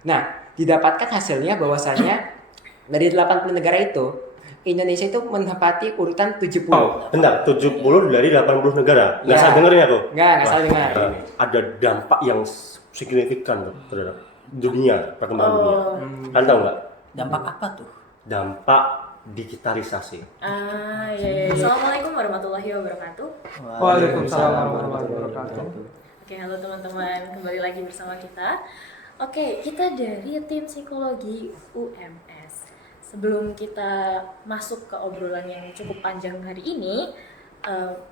Nah, didapatkan hasilnya bahwasanya dari 80 negara itu, Indonesia itu menempati urutan 70. Oh, bentar, 70 dari 80 negara. Nggak Ya. salah dengerin aku? Nggak salah dengar. Ada dampak yang signifikan tuh terhadap dunia, perkembangan dunia. Kalian tahu nggak? Dampak apa tuh? Dampak digitalisasi. Iya. Assalamualaikum warahmatullahi wabarakatuh. Waalaikumsalam warahmatullahi wabarakatuh. Oke, halo teman-teman, kembali lagi bersama kita. Oke, kita dari tim psikologi UMS. Sebelum kita masuk ke obrolan yang cukup panjang hari ini,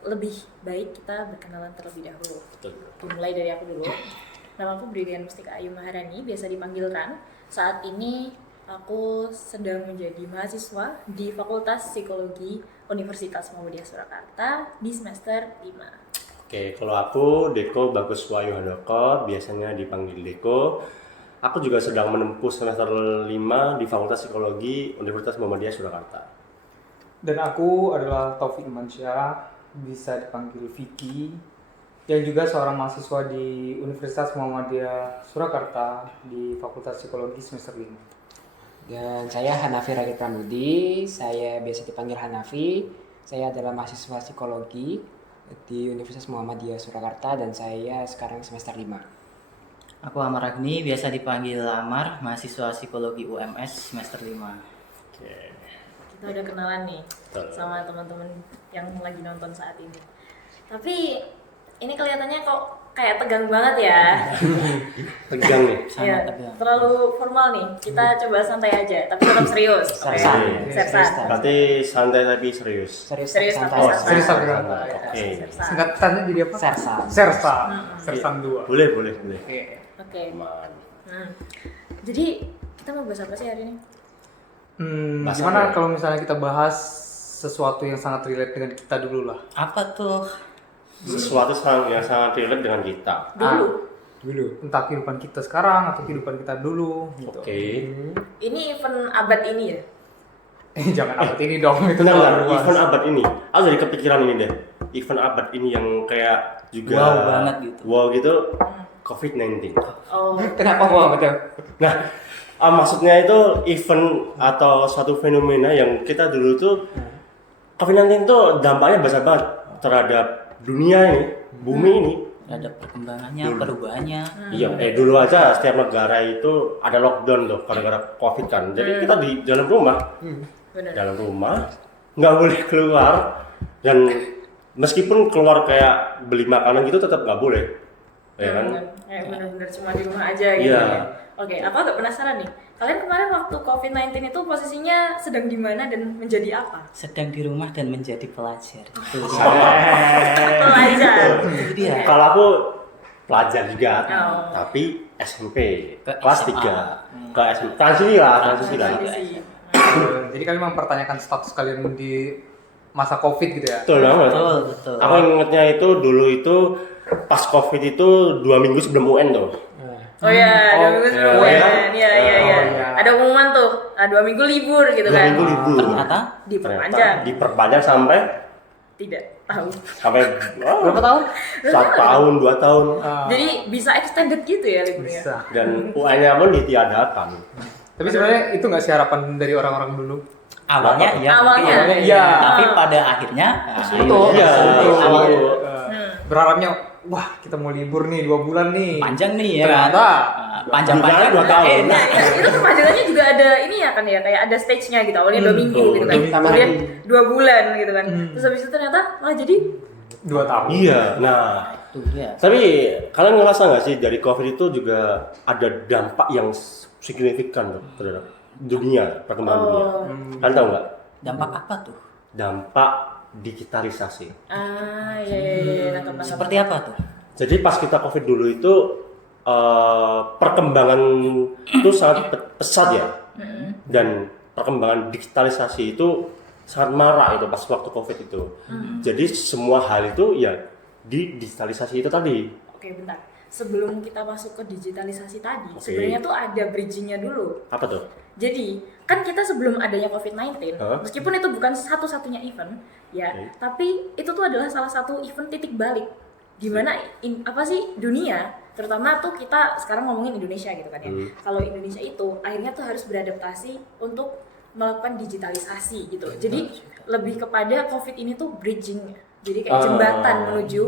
lebih baik kita berkenalan terlebih dahulu. Betul. Mulai dari aku dulu. Nama aku Brilian Mustika Ayu Maharani, biasa dipanggil Ran. Saat ini aku sedang menjadi mahasiswa di Fakultas Psikologi Universitas Muhammadiyah Surakarta di semester 5. Oke, kalau aku Deko Bagus Wahyu Handoko, biasanya dipanggil Deko. Aku juga sedang menempuh semester 5 di Fakultas Psikologi Universitas Muhammadiyah Surakarta. Dan aku adalah Taufik Mansyah, bisa dipanggil Vicky, yang juga seorang mahasiswa di Universitas Muhammadiyah Surakarta di Fakultas Psikologi semester 5. Dan saya Hanafi Ragil Pramudi, saya biasa dipanggil Hanafi. Saya adalah mahasiswa psikologi di Universitas Muhammadiyah Surakarta dan saya sekarang semester 5. Aku Amar Agni, biasa dipanggil Amar, mahasiswa psikologi UMS semester 5. Oke. Kita udah kenalan nih sama teman-teman yang lagi nonton saat ini. Tapi ini kelihatannya kok kayak tegang banget ya. Tegang nih. Sangat Ya, tegang. terlalu formal nih. Kita coba santai aja, tapi tetap serius. Sersan. Sersan. Berarti santai tapi serius. Serius tapi santai. Serius tapi santai. santai. Oke. Sersan. Singkatannya jadi apa? Sersan. Sersa. Sersan 2. Boleh. Oke. Oke. Aman. Jadi kita mau bahas apa sih hari ini? Bahasa Gimana apa ya? kalau misalnya kita bahas sesuatu yang sangat relate dengan kita dulu lah. Apa tuh? Sesuatu yang sangat relate dengan kita. Dulu. Entah kehidupan kita sekarang atau kehidupan kita dulu gitu. Oke. Ini event abad ini ya? Jangan abad ini dong, itu Benar nggak? terlalu luas. Event abad ini. Aku jadi kepikiran ini deh. Event abad ini yang kayak juga Wow banget gitu. Wow gitu. COVID-19. Oh, Kenapa mau betul? Nah, maksudnya itu event atau suatu fenomena yang kita dulu tuh COVID-19 tuh dampaknya besar banget terhadap dunia ini, bumi ini. Ada perkembangannya, Dulu. perubahannya. Iya, dulu aja setiap negara itu ada lockdown tuh gara-gara COVID kan. Jadi kita di dalam rumah, benar. nggak boleh keluar, dan meskipun keluar kayak beli makanan gitu tetap nggak boleh, ya kan? Kayak benar-benar cuma di rumah aja gitu Iya. ya. Oke, aku agak penasaran nih. Kalian kemarin waktu COVID-19 itu posisinya sedang di mana dan menjadi apa? Sedang di rumah dan menjadi pelajar. Itu Pelajar. Itu dia. Kalau aku pelajar juga, Oh. tapi SMP Ke kelas SMA. 3 ke SMP transisi lah. Transisi. Jadi kalian mempertanyakan status kalian di masa COVID gitu ya? Betul banget. Betul. Aku ingetnya itu dulu itu pas COVID itu 2 minggu sebelum UN tuh. Oh iya, 2 minggu sebelum iya. UN. Iya. iya. Ada pengumuman tuh, 2 minggu libur gitu 2 kan. minggu libur. Ternyata Diperpanjang. Diperpanjang sampai Tidak tahu. Berapa tahun? 1 tahun, 2 tahun. Jadi bisa extended gitu ya liburnya. Bisa. Dan UN-nya pun ditiadakan. Tapi sebenarnya itu nggak sih harapan dari orang-orang dulu? awalnya ya. Awalnya. mungkin ya. Iya. Tapi pada akhirnya Betul. Iya, Betul. betul. Berharapnya, wah kita mau libur nih 2 bulan nih. panjang nih ya kan. Ternyata Panjang-panjang 2 tahun. enak. Ya, itu perpanjangannya juga ada ini ya kan ya, kayak ada stage-nya gitu. Awalnya 2 minggu gitu kan. Tambah Kemudian lagi. 2 bulan gitu kan. Terus habis itu ternyata malah jadi 2 tahun. Iya, nah Itu dia. tapi kalian ngerasa nggak sih dari COVID itu juga ada dampak yang signifikan tuh terhadap dunia, perkembangan dunia? Kalian tahu nggak? Dampak apa tuh? Dampak digitalisasi. iya, nangkep. Seperti apa tuh? Jadi pas kita COVID dulu itu perkembangan itu sangat pesat ya, dan perkembangan digitalisasi itu sangat marak itu pas waktu COVID itu. Jadi semua hal itu ya di digitalisasi itu tadi. Oke, bentar. Sebelum kita masuk ke digitalisasi tadi, Oke. sebenarnya tuh ada bridging-nya dulu. Apa tuh? Jadi, kan kita sebelum adanya COVID-19, Hah? meskipun itu bukan satu-satunya event, ya, Oke. tapi itu tuh adalah salah satu event titik balik. Gimana apa sih dunia terutama tuh kita sekarang ngomongin Indonesia gitu kan ya. Kalau Indonesia itu akhirnya tuh harus beradaptasi untuk melakukan digitalisasi gitu. Jadi lebih kepada COVID ini tuh bridging, jadi kayak jembatan menuju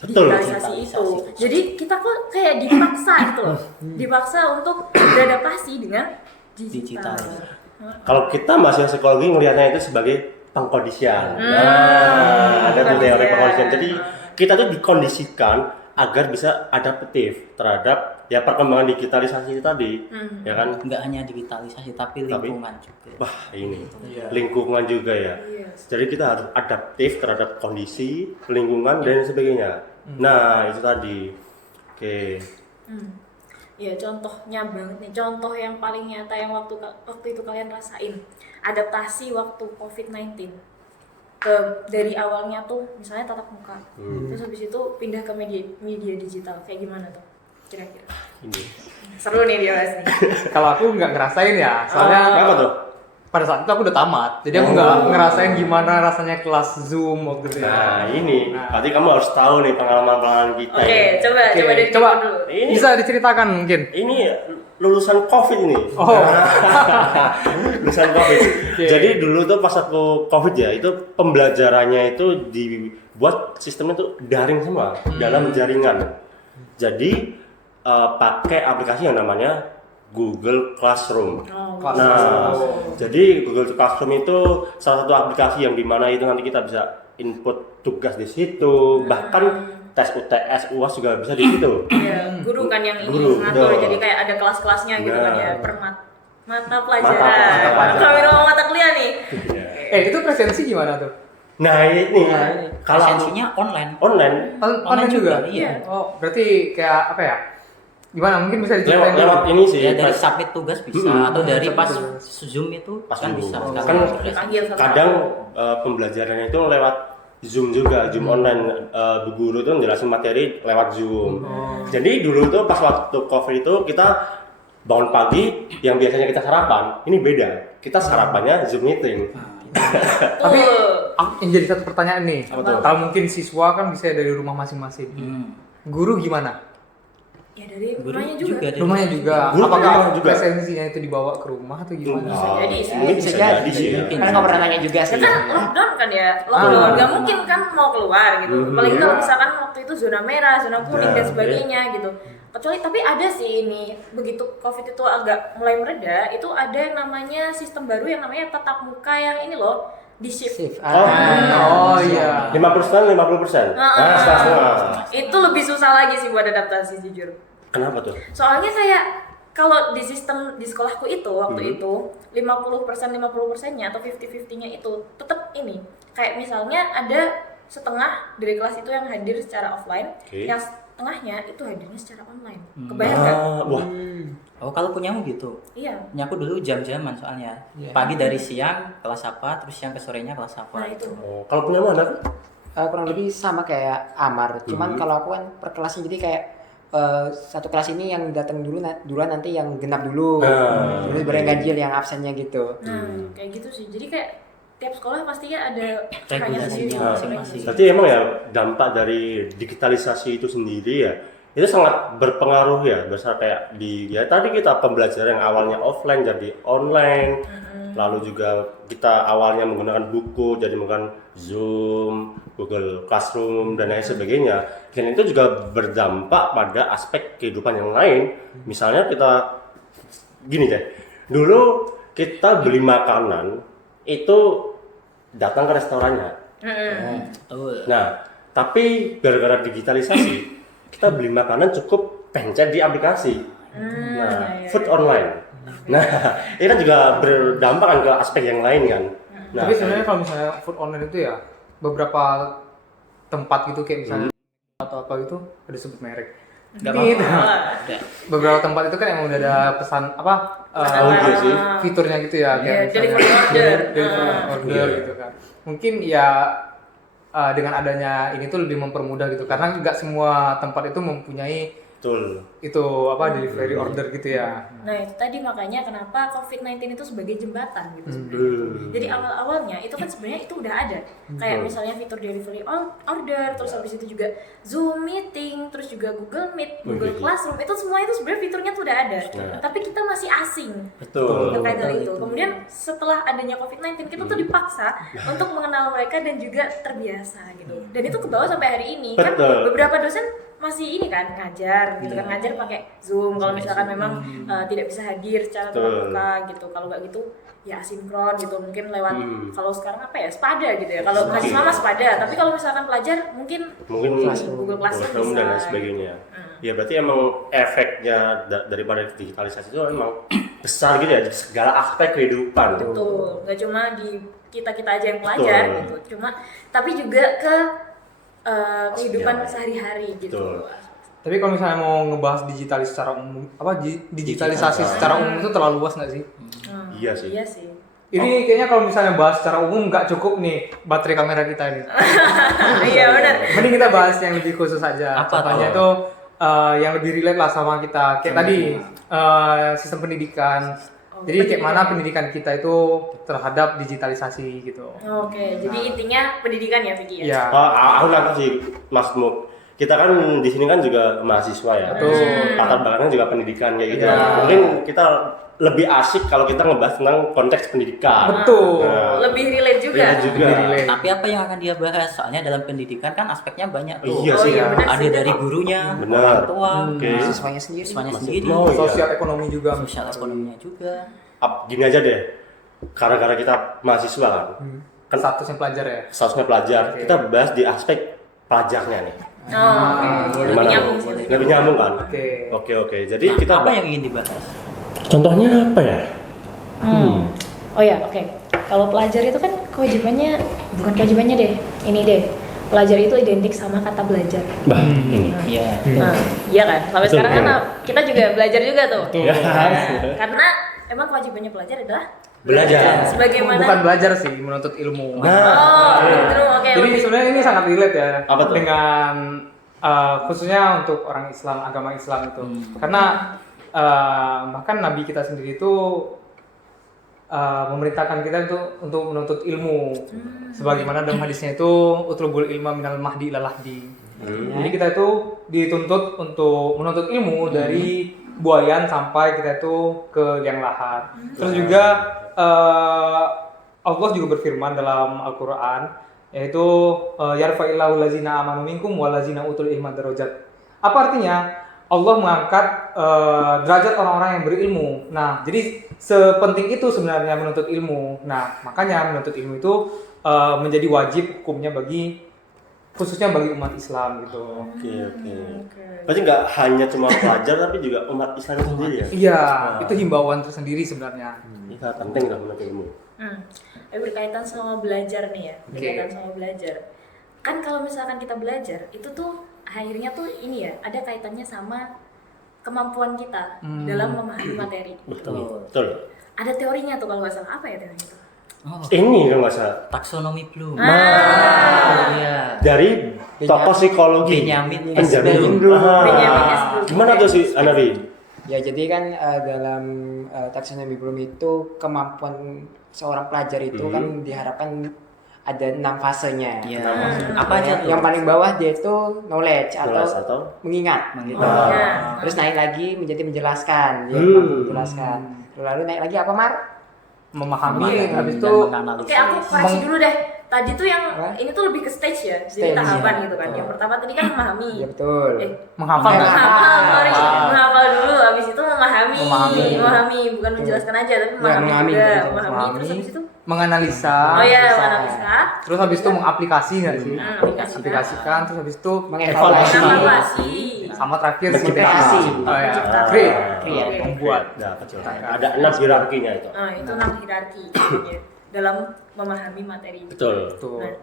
digitalisasi itu. Jadi kita kok kayak dipaksa gitu loh, dipaksa untuk beradaptasi dengan digital. Kalau kita mahasiswa psikologi ngelihatnya itu sebagai pengkondisian. Ada tuh teori pengkondisian. Jadi kita tuh dikondisikan agar bisa adaptif terhadap ya perkembangan digitalisasi tadi, ya kan? Nggak hanya digitalisasi tapi lingkungan juga. Wah ini lingkungan juga ya. Jadi kita harus adaptif terhadap kondisi, lingkungan dan sebagainya. Nah itu tadi. Oke. Ya contohnya banget nih, contoh yang paling nyata yang waktu itu kalian rasain adaptasi waktu COVID-19 dari awalnya tuh misalnya tatap muka, terus habis itu pindah ke media digital, kayak gimana tuh kira-kira? Ini. Seru nih dia bahas nih. Kalau aku nggak ngerasain ya, soalnya Kenapa tuh? pada saat itu aku udah tamat, jadi aku nggak ngerasain gimana rasanya kelas Zoom waktu itu ya. Nah ini, berarti kamu harus tahu nih pengalaman kita. Oke, ya. coba dari coba Timo dulu. Ini bisa diceritakan mungkin. ini lulusan COVID ini. Oh. Lulusan COVID. Jadi dulu tuh pas aku COVID ya, itu pembelajarannya itu dibuat sistemnya tuh daring semua dalam jaringan. Jadi pakai aplikasi yang namanya Google Classroom. Nah, jadi Google Classroom itu salah satu aplikasi yang dimana itu nanti kita bisa input tugas di situ, bahkan tes UTS, UAS juga bisa di situ. Iya, guru kan yang ini Guru, ngatur, betul. jadi kayak ada kelas-kelasnya gitu kan ya, Nah. per mata Mata pelajaran. pelajaran. Kami ngomong mata kuliah nih. Itu presensi gimana tuh? Nah ini kalau Presensinya online. online Online juga? Iya. Oh, berarti kayak apa ya? Gimana? Mungkin bisa diceritain dulu. lewat ini sih. Ya dari pas- submit tugas bisa atau dari pas Zoom itu Pas kan dulu. bisa. Kan Sekarang Dipanggil satu-satu. kadang pembelajarannya itu lewat Zoom juga, Zoom online. Bu guru tuh ngejelasin materi lewat Zoom. Jadi dulu tuh pas waktu COVID itu kita bangun pagi, yang biasanya kita sarapan, ini beda. Kita sarapannya Zoom meeting. Tapi yang jadi satu pertanyaan nih, Apa tuh? kalau mungkin siswa kan bisa dari rumah masing-masing. Guru gimana? Ya dari Guru rumahnya juga. juga dari Rumahnya juga. Guru Apakah rumah juga. presensinya itu dibawa ke rumah atau gimana? Bisa jadi sih. Mungkin Bisa bisa jadi jadi sih. ya. Mungkin. Kan nggak pernah nanya juga Ya sih. kan lockdown kan ya, lockdown nggak mungkin kan mau keluar gitu. Apalagi kalau misalkan waktu itu zona merah, zona kuning dan sebagainya gitu. Kecuali tapi ada sih ini, begitu COVID itu agak mulai mereda, itu ada yang namanya sistem baru yang namanya tatap muka yang ini loh, di shift. Oh iya. 50%, 50%. Nah, setengah-setengah. Itu lebih susah lagi sih buat adaptasi jujur. Kenapa tuh? Soalnya kayak kalau di sistem di sekolahku itu waktu itu 50%-50%-nya atau 50-50-nya itu tetap ini. Kayak misalnya ada setengah dari kelas itu yang hadir secara offline, Oke. yang setengahnya itu hadirnya secara online. Kebayang nggak? Wah, Oh kalau punyamu gitu. Iya. Punyaku dulu jam-jaman soalnya. Pagi dari siang kelas apa, terus siang ke sorenya kelas apa. Nah itu. kalau punya mana? Kurang lebih sama kayak Amar. Cuman kalau aku kan per kelasnya jadi kayak satu kelas ini yang datang duluan nanti yang genap dulu. Terus baru yang ganjil yang absennya gitu. Nah, kayak gitu sih. Jadi kayak tiap sekolah pastinya ada Regulasinya sendiri. masing-masing. Berarti emang ya dampak dari digitalisasi itu sendiri ya, itu sangat berpengaruh ya, besar kayak di ya tadi kita pembelajaran yang awalnya offline jadi online, lalu juga kita awalnya menggunakan buku jadi menggunakan Zoom, Google Classroom dan lain sebagainya, dan itu juga berdampak pada aspek kehidupan yang lain. Misalnya kita gini deh, dulu kita beli makanan itu datang ke restorannya. Betul. Nah, tapi gara-gara digitalisasi, kita beli makanan cukup pencet di aplikasi. Nah, food online. Nah, ini kan juga berdampak kan ke aspek yang lain kan. Nah, Tapi sebenarnya kalau misalnya food online itu ya beberapa tempat gitu kayak misalnya atau apa gitu ada sebut merek. Nggak Gitu. apa-apa. Beberapa tempat itu kan emang udah ada pesan apa iya sih. fiturnya gitu ya kayak Iya, misalnya delivery order. gitu kan. Mungkin ya dengan adanya ini tuh lebih mempermudah gitu karena nggak semua tempat itu mempunyai Betul. itu delivery order gitu ya. Nah itu tadi makanya kenapa COVID-19 itu sebagai jembatan gitu sebenarnya. Jadi awal-awalnya itu kan sebenarnya itu udah ada. Kayak misalnya fitur delivery order, terus habis itu juga Zoom meeting, terus juga Google Meet, Google Classroom, itu semua itu sebenarnya fiturnya tuh udah ada. Tapi kita masih asing terkait hal itu. Kemudian setelah adanya COVID-19 kita tuh dipaksa untuk mengenal mereka dan juga terbiasa gitu. Dan itu ke bawah sampai hari ini. Kan beberapa dosen masih ini kan ngajar gitu kan, ngajar pakai Zoom kalau misalkan memang tidak bisa hadir secara terbuka gitu. Kalau nggak gitu ya asinkron gitu, mungkin lewat kalau sekarang Spada gitu ya. Kalau mahasiswa mah Spada, tapi kalau misalkan pelajar mungkin Google Classroom dan lain sebagainya. Ya berarti emang efeknya daripada digitalisasi itu emang besar gitu ya di segala aspek kehidupan. Betul, nggak cuma di kita aja yang pelajar gitu, tapi juga ke kehidupan sehari-hari gitu. Tapi kalau misalnya mau ngebahas digitalisasi secara umum, digitalisasi secara umum itu terlalu luas nggak sih? Iya sih. Iya sih. Ini kayaknya kalau misalnya bahas secara umum nggak cukup nih baterai kamera kita ini. Iya benar. Mending kita bahas yang lebih khusus aja. Contohnya itu yang lebih relate lah sama kita. Kayak tadi sistem pendidikan. Jadi kayak mana pendidikan kita itu terhadap digitalisasi gitu. Oke, jadi intinya pendidikan ya Vicky ya? Iya. Aku nangkep sih Mas Muk. Kita kan di sini kan juga mahasiswa ya. Latar belakangnya juga pendidikan kayak gitu. Mungkin kita lebih asik kalau kita ngebahas tentang konteks pendidikan. Betul. Lebih relate juga. Tapi apa yang akan dia bahas? Soalnya dalam pendidikan kan aspeknya banyak tuh. Iya sih. benar Ada sih, dari betul. gurunya, Benar. orang tua, Siswanya sendiri. sendiri, Sosial ekonomi juga. sosial ekonominya juga. Gini aja deh. Gara-gara kita mahasiswa kan. Statusnya pelajar ya. Statusnya pelajar. Kita bahas di aspek pelajarnya nih. Lebih nyambung sih. Lebih nyambung kan? Oke. Jadi kita Apa yang ingin dibahas? contohnya apa ya? Oh ya, oke. Kalau pelajar itu kan bukan kewajibannya deh. Ini deh. Pelajar itu identik sama kata belajar. Bah, ini. Iya. Nah, iya kan? Sampai sekarang kan kita juga belajar juga tuh. Ya. Karena emang kewajibannya pelajar adalah Belajar. sebagaimana Bukan belajar sih, menuntut ilmu. oke. Jadi sebenarnya ini sangat relate ya Apa tuh? dengan khususnya untuk orang Islam, agama Islam itu. Karena bahkan Nabi kita sendiri itu memerintahkan kita untuk menuntut ilmu. Sebagaimana dalam hadisnya itu utlubul ilma minal mahdi ilal lahdi. Jadi kita itu dituntut untuk menuntut ilmu dari buayan sampai kita itu ke liang lahat. Terus juga Allah juga berfirman dalam Al-Qur'an yaitu yarfa'illahu allazina amanu minkum wallazina utul ilma darajat. Apa artinya? Allah mengangkat derajat orang-orang yang berilmu. Nah, jadi sepenting itu sebenarnya menuntut ilmu. Nah, makanya menuntut ilmu itu menjadi wajib hukumnya khususnya bagi umat Islam gitu. Oke. Berarti nggak hanya cuma pelajar tapi juga umat Islam sendiri ya? Iya, itu himbauan tersendiri sebenarnya. Ini sangat penting lah menuntut ilmu. Berkaitan sama belajar nih ya. Berkaitan sama belajar. Kan kalau misalkan kita belajar, itu tuh akhirnya tuh ini ya, ada kaitannya sama kemampuan kita dalam memahami materi. Betul. Ada teorinya tuh kalau nggak salah, apa ya teorinya itu? Ini kan nggak salah. Taksonomi Bloom. Iya. Dari tokoh psikologi Benjamin Benjamin Bloom. Bloom. Gimana tuh sih Anafi? Ya jadi kan dalam taksonomi Bloom itu kemampuan seorang pelajar itu kan diharapkan ada 6 fasenya. Iya. Apa aja tuh? Yang paling bawah dia itu knowledge atau mengingat. Gitu. Terus naik lagi menjadi menjelaskan, dia mampu menjelaskan. Lalu naik lagi apa Mar? Memahami, habis itu Oke, aku koreksi dulu deh. Tadi tuh yang ini tuh lebih ke stage ya, jadi tahapan gitu kan. Yang pertama tadi kan memahami. Iya betul. menghafal nggak? Menghafal dulu, habis itu memahami, bukan menjelaskan aja, tapi memahami juga. Memahami, terus habis itu menganalisa. menganalisa. Terus habis itu mengaplikasi nggak sih? Aplikasikan. Terus habis itu Mengevaluasi. Evaluasi. sama terakhir Menciptakan. create, membuat. Nah, kecil. Ada 6 hierarkinya itu. Itu 6 hierarki ya, dalam memahami materi. Betul. Nah,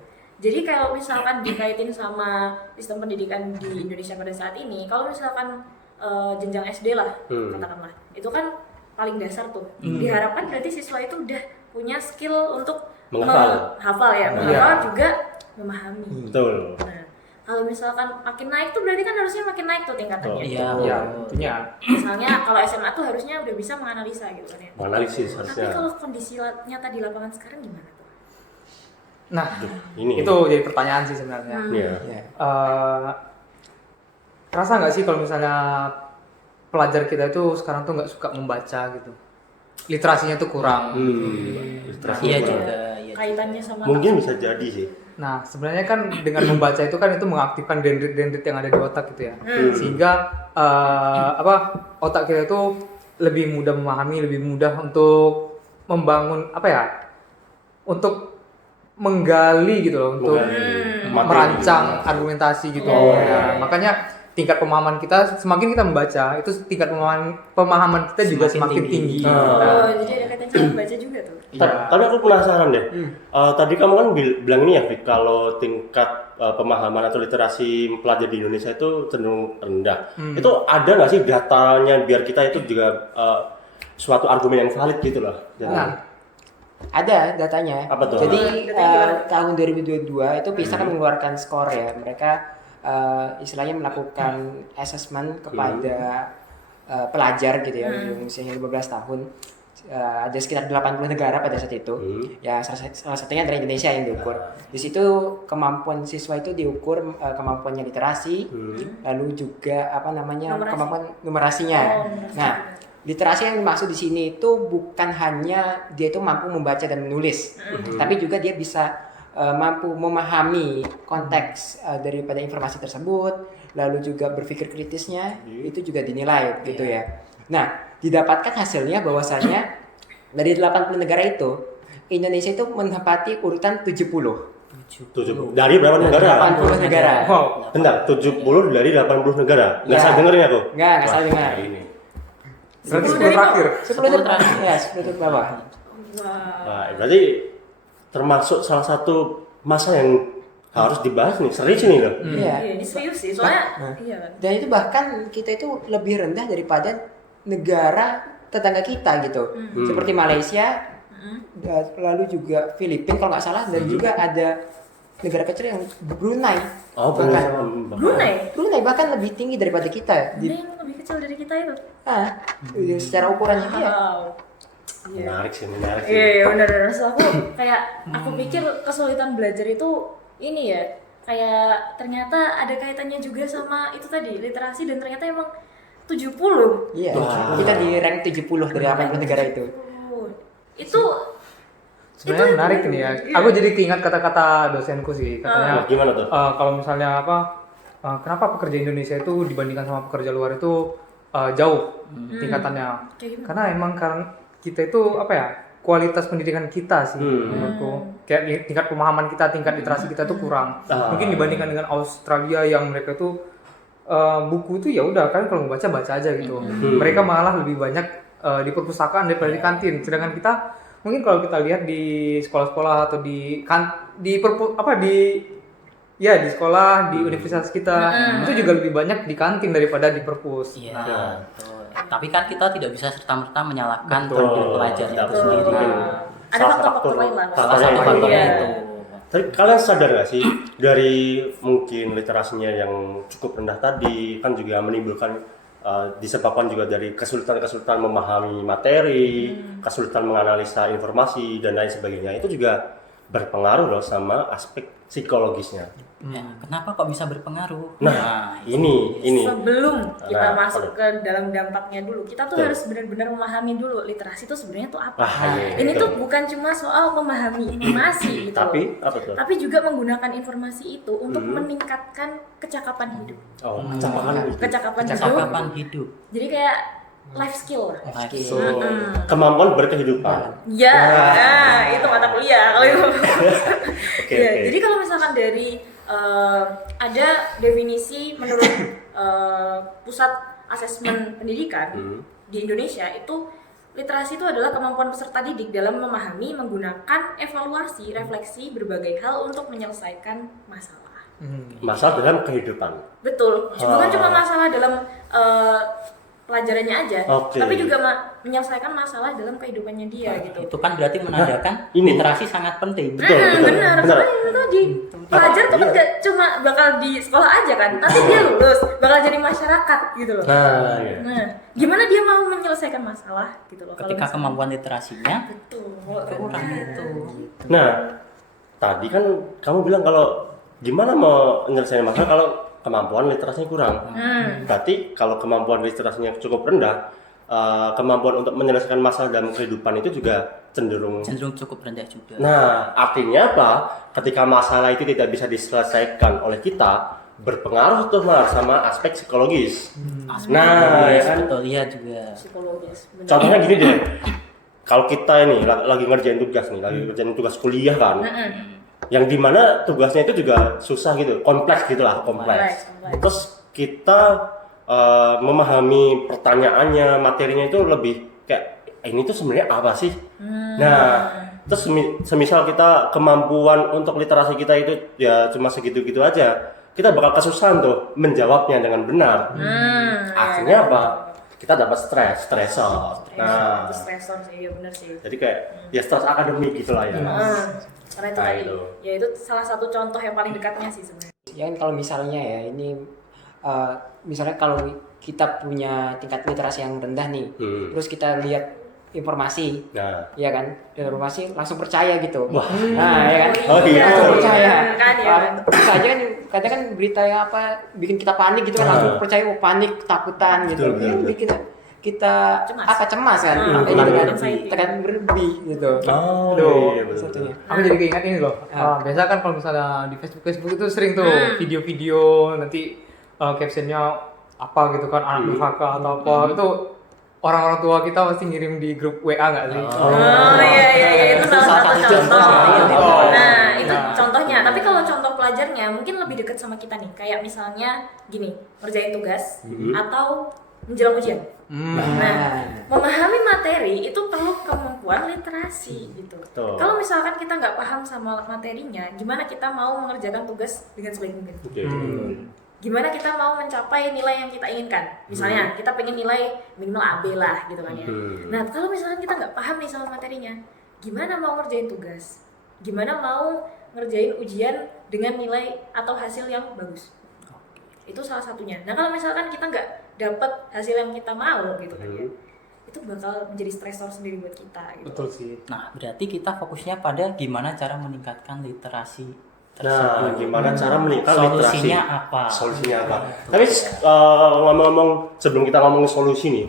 jadi kalau misalkan dikaitin sama sistem pendidikan di Indonesia pada saat ini, kalau misalkan jenjang SD lah, katakanlah, itu kan paling dasar tuh. Diharapkan berarti siswa itu udah punya skill untuk menghafal juga memahami. Betul. Nah, Kalau misalkan makin naik tuh berarti kan harusnya makin naik tuh tingkatannya. Iya. Ya, tentunya. Misalnya kalau SMA tuh harusnya udah bisa menganalisa gitu kan ya. Analisis Tapi harusnya. kalau kondisi nyata di lapangan sekarang gimana tuh? Nah, Ini itu jadi pertanyaan sih sebenarnya. Iya. Ya. Kerasa nggak sih kalau misalnya pelajar kita itu sekarang tuh nggak suka membaca gitu, literasinya tuh kurang. Literasi Iya kurang. juga. Iya. Kaitannya sama Mungkin bisa jadi sih. Nah, sebenarnya kan dengan membaca itu kan itu mengaktifkan dendrit-dendrit yang ada di otak gitu ya, sehingga otak kita itu lebih mudah memahami, lebih mudah untuk membangun untuk menggali gitu loh, untuk Materi. merancang argumentasi gitu. Nah, makanya tingkat pemahaman kita semakin kita membaca itu tingkat pemahaman kita juga Semakin semakin tinggi. tinggi. Oh, jadi ada kaitan sama baca juga tuh. Tapi aku penasaran deh. Tadi kamu kan bilang ini ya, Fik, kalau tingkat pemahaman atau literasi pelajar di Indonesia itu cenderung rendah. Itu ada nggak sih datanya biar kita itu juga suatu argumen yang valid gitu loh? Nah, Ada datanya. Apa tuh? Jadi Datanya gimana? tahun 2022 itu PISA kan mengeluarkan skor ya. Mereka istilahnya melakukan assessment kepada pelajar gitu ya yang usianya 15 tahun. Ada sekitar 80 negara pada saat itu. Ya salah satunya adalah Indonesia yang diukur. Di situ kemampuan siswa itu diukur kemampuannya literasi, lalu juga Numerasi. kemampuan numerasinya. numerasi. Nah, literasi yang dimaksud di sini itu bukan hanya dia itu mampu membaca dan menulis, tapi juga dia bisa mampu memahami konteks daripada informasi tersebut, lalu juga berpikir kritisnya itu juga dinilai gitu ya. Nah, didapatkan hasilnya bahwasanya dari 80 negara itu Indonesia itu menempati urutan 70. Dari berapa negara? 80 negara. wow. Bentar, 70 dari 80 negara. Nggak Ya. salah dengerin aku? Nggak salah Wah, dengar. Ini. Berarti 10 terakhir. 10 terakhir. Ya, 10 ke bawah. Wah. Nah, berarti termasuk salah satu masa yang harus dibahas nih, serius ini loh. Iya. Iya, ini serius sih. Soalnya iya kan. Dan itu bahkan kita itu lebih rendah daripada negara tetangga kita gitu. Seperti Malaysia, lalu juga Filipina kalau nggak salah, dan juga ada negara kecil yang Brunei. Oh, Brunei Bahkan lebih tinggi daripada kita. Brunei yang lebih kecil dari kita itu. Secara ukurannya dia. Wow. Iya. Menarik sih. Iya, benar. So, aku pikir kesulitan belajar itu ini ya, kayak ternyata ada kaitannya juga sama itu tadi, literasi, dan ternyata emang 70. Iya. Wah. Kita di rank 70 dari 80 negara itu. Itu Sebenarnya itu- menarik nih ya. iya. Aku jadi keingat kata-kata dosenku sih. Katanya Nah, gimana tuh? kalau misalnya kenapa pekerja Indonesia itu dibandingkan sama pekerja luar itu jauh tingkatannya. Kayak gimana? Karena emang kita itu kualitas pendidikan kita sih menurutku. Kayak tingkat pemahaman kita, tingkat literasi kita tuh kurang. Mungkin dibandingkan dengan Australia yang mereka tuh buku itu ya udah kan kalau mau baca aja gitu. Mereka malah lebih banyak di perpustakaan daripada di kantin. Sedangkan kita mungkin kalau kita lihat di sekolah-sekolah atau di sekolah di universitas kita itu juga lebih banyak di kantin daripada di perpus. Iya, Nah, betul. Tapi kan kita tidak bisa serta-merta menyalahkan Betul. profil pelajar itu Betul. sendiri. Ada Salah faktor-faktor satu lain lah. Salah faktor satu yang faktornya Iya. itu. Tapi kalian sadar nggak sih dari mungkin literasinya yang cukup rendah tadi kan juga menimbulkan disebabkan juga dari kesulitan memahami materi, kesulitan menganalisa informasi dan lain sebagainya, itu juga berpengaruh loh sama aspek psikologisnya. Ya, kenapa kok bisa berpengaruh? Nah, ini. Sebelum kita Nah, masuk ke dalam dampaknya dulu, kita tuh Betul. harus benar-benar memahami dulu literasi itu sebenarnya tuh apa. iya, Ini betul. tuh bukan cuma soal memahami informasi gitu Tapi loh. apa tuh? Tapi juga menggunakan informasi itu untuk meningkatkan kecakapan hidup. Oh, kecakapan itu. Kecakapan hidup. Kecakapan hidup. Jadi kayak life skill lah. So, kemampuan berkehidupan. Ya, nah, itu mata kuliah kalau itu. Oke, Ya, oke. jadi kalau misalkan dari ada definisi menurut pusat asesmen pendidikan di Indonesia itu literasi itu adalah kemampuan peserta didik dalam memahami, menggunakan, evaluasi, refleksi berbagai hal untuk menyelesaikan masalah. Masalah dalam kehidupan. Betul, bukan cuma masalah dalam pelajarannya aja, Oke. tapi juga menyelesaikan masalah dalam kehidupannya dia gitu. Itu kan berarti menandakan ini. literasi sangat penting. Betul, betul. Benar, Benar. karena itu tadi pelajar tuh kan gak cuma bakal di sekolah aja kan, nanti dia lulus bakal jadi masyarakat gitu loh. Nah, iya. Nah, gimana dia mau menyelesaikan masalah gitu loh? kalau Ketika misalnya- kemampuan literasinya betul, kurang itu. Nah, tadi kan kamu bilang kalau gimana mau menyelesaikan masalah kalau kemampuan literasinya kurang. Berarti kalau kemampuan literasinya cukup rendah, kemampuan untuk menyelesaikan masalah dalam kehidupan itu juga cenderung. Cukup rendah juga. Nah, artinya apa? Ketika masalah itu tidak bisa diselesaikan oleh kita, berpengaruh tuh Mar sama aspek psikologis. Nah, ya kan? Betul, iya juga. psikologis. Bener. Contohnya gini deh. Kalau kita ini lagi ngerjain tugas nih, lagi ngerjain tugas kuliah kan. Yang dimana tugasnya itu juga susah gitu, kompleks gitulah, kompleks. Kompleks. Terus kita memahami pertanyaannya, materinya itu lebih kayak ini tuh sebenarnya apa sih? Nah, terus semisal kita kemampuan untuk literasi kita itu ya cuma segitu-gitu aja, kita bakal kesusahan tuh menjawabnya dengan benar. Akhirnya apa? Kita dapat stresor. Nah, Itu stresor sih, ya benar sih. jadi kayak ya stres akademik gitulah ya. Karena itu Nah, tadi, itu. ya itu salah satu contoh yang paling dekatnya sih sebenarnya. Ya kan kalau misalnya ya ini misalnya kalau kita punya tingkat literasi yang rendah nih, terus kita lihat informasi, Nah, ya kan, dan informasi langsung percaya gitu. Wah. Nah, ya kan, Oh, iya. langsung percaya. Kan, ya kan? Bisa aja kan, kadang kan berita yang apa bikin kita panik gitu kan, langsung percaya, panik, ketakutan gitu. Betul, Ya, betul. bikin kita Cemas. kan, kayak gitu kan, tekan berlebih gitu. oh, Aduh, iya, betul. Satunya. Aku jadi keinget ini loh. Biasa kan kalau misalnya di Facebook itu sering tuh video-video nanti captionnya apa gitu kan, anak durhaka atau apa itu orang-orang tua kita pasti ngirim di grup WA nggak sih? Oh iya, itu salah satu contoh. Oh. Nah, itu contohnya. Tapi kalau contoh pelajarnya mungkin lebih dekat sama kita nih. Kayak misalnya gini, ngerjain tugas atau menjelang ujian. Nah, memahami materi itu perlu kemampuan literasi gitu. Betul. Kalau misalkan kita nggak paham sama materinya, gimana kita mau mengerjakan tugas dengan sebaik mungkin? Oke. Gimana kita mau mencapai nilai yang kita inginkan? Misalnya kita pengen nilai minimal AB lah gitu kan ya. Nah, kalau misalkan kita nggak paham nih sama materinya, gimana mau ngerjain tugas? Gimana mau ngerjain ujian dengan nilai atau hasil yang bagus? Itu salah satunya. Nah, kalau misalkan kita nggak dapat hasil yang kita mau gitu kan ya, itu bakal menjadi stresor sendiri buat kita gitu. Betul sih. Nah, berarti kita fokusnya pada gimana cara meningkatkan literasi Nah, tersebut. gimana cara meningkatkan literasi? Solusinya apa? Solusinya apa? Tapi ngomong-ngomong sebelum kita ngomongin solusi nih,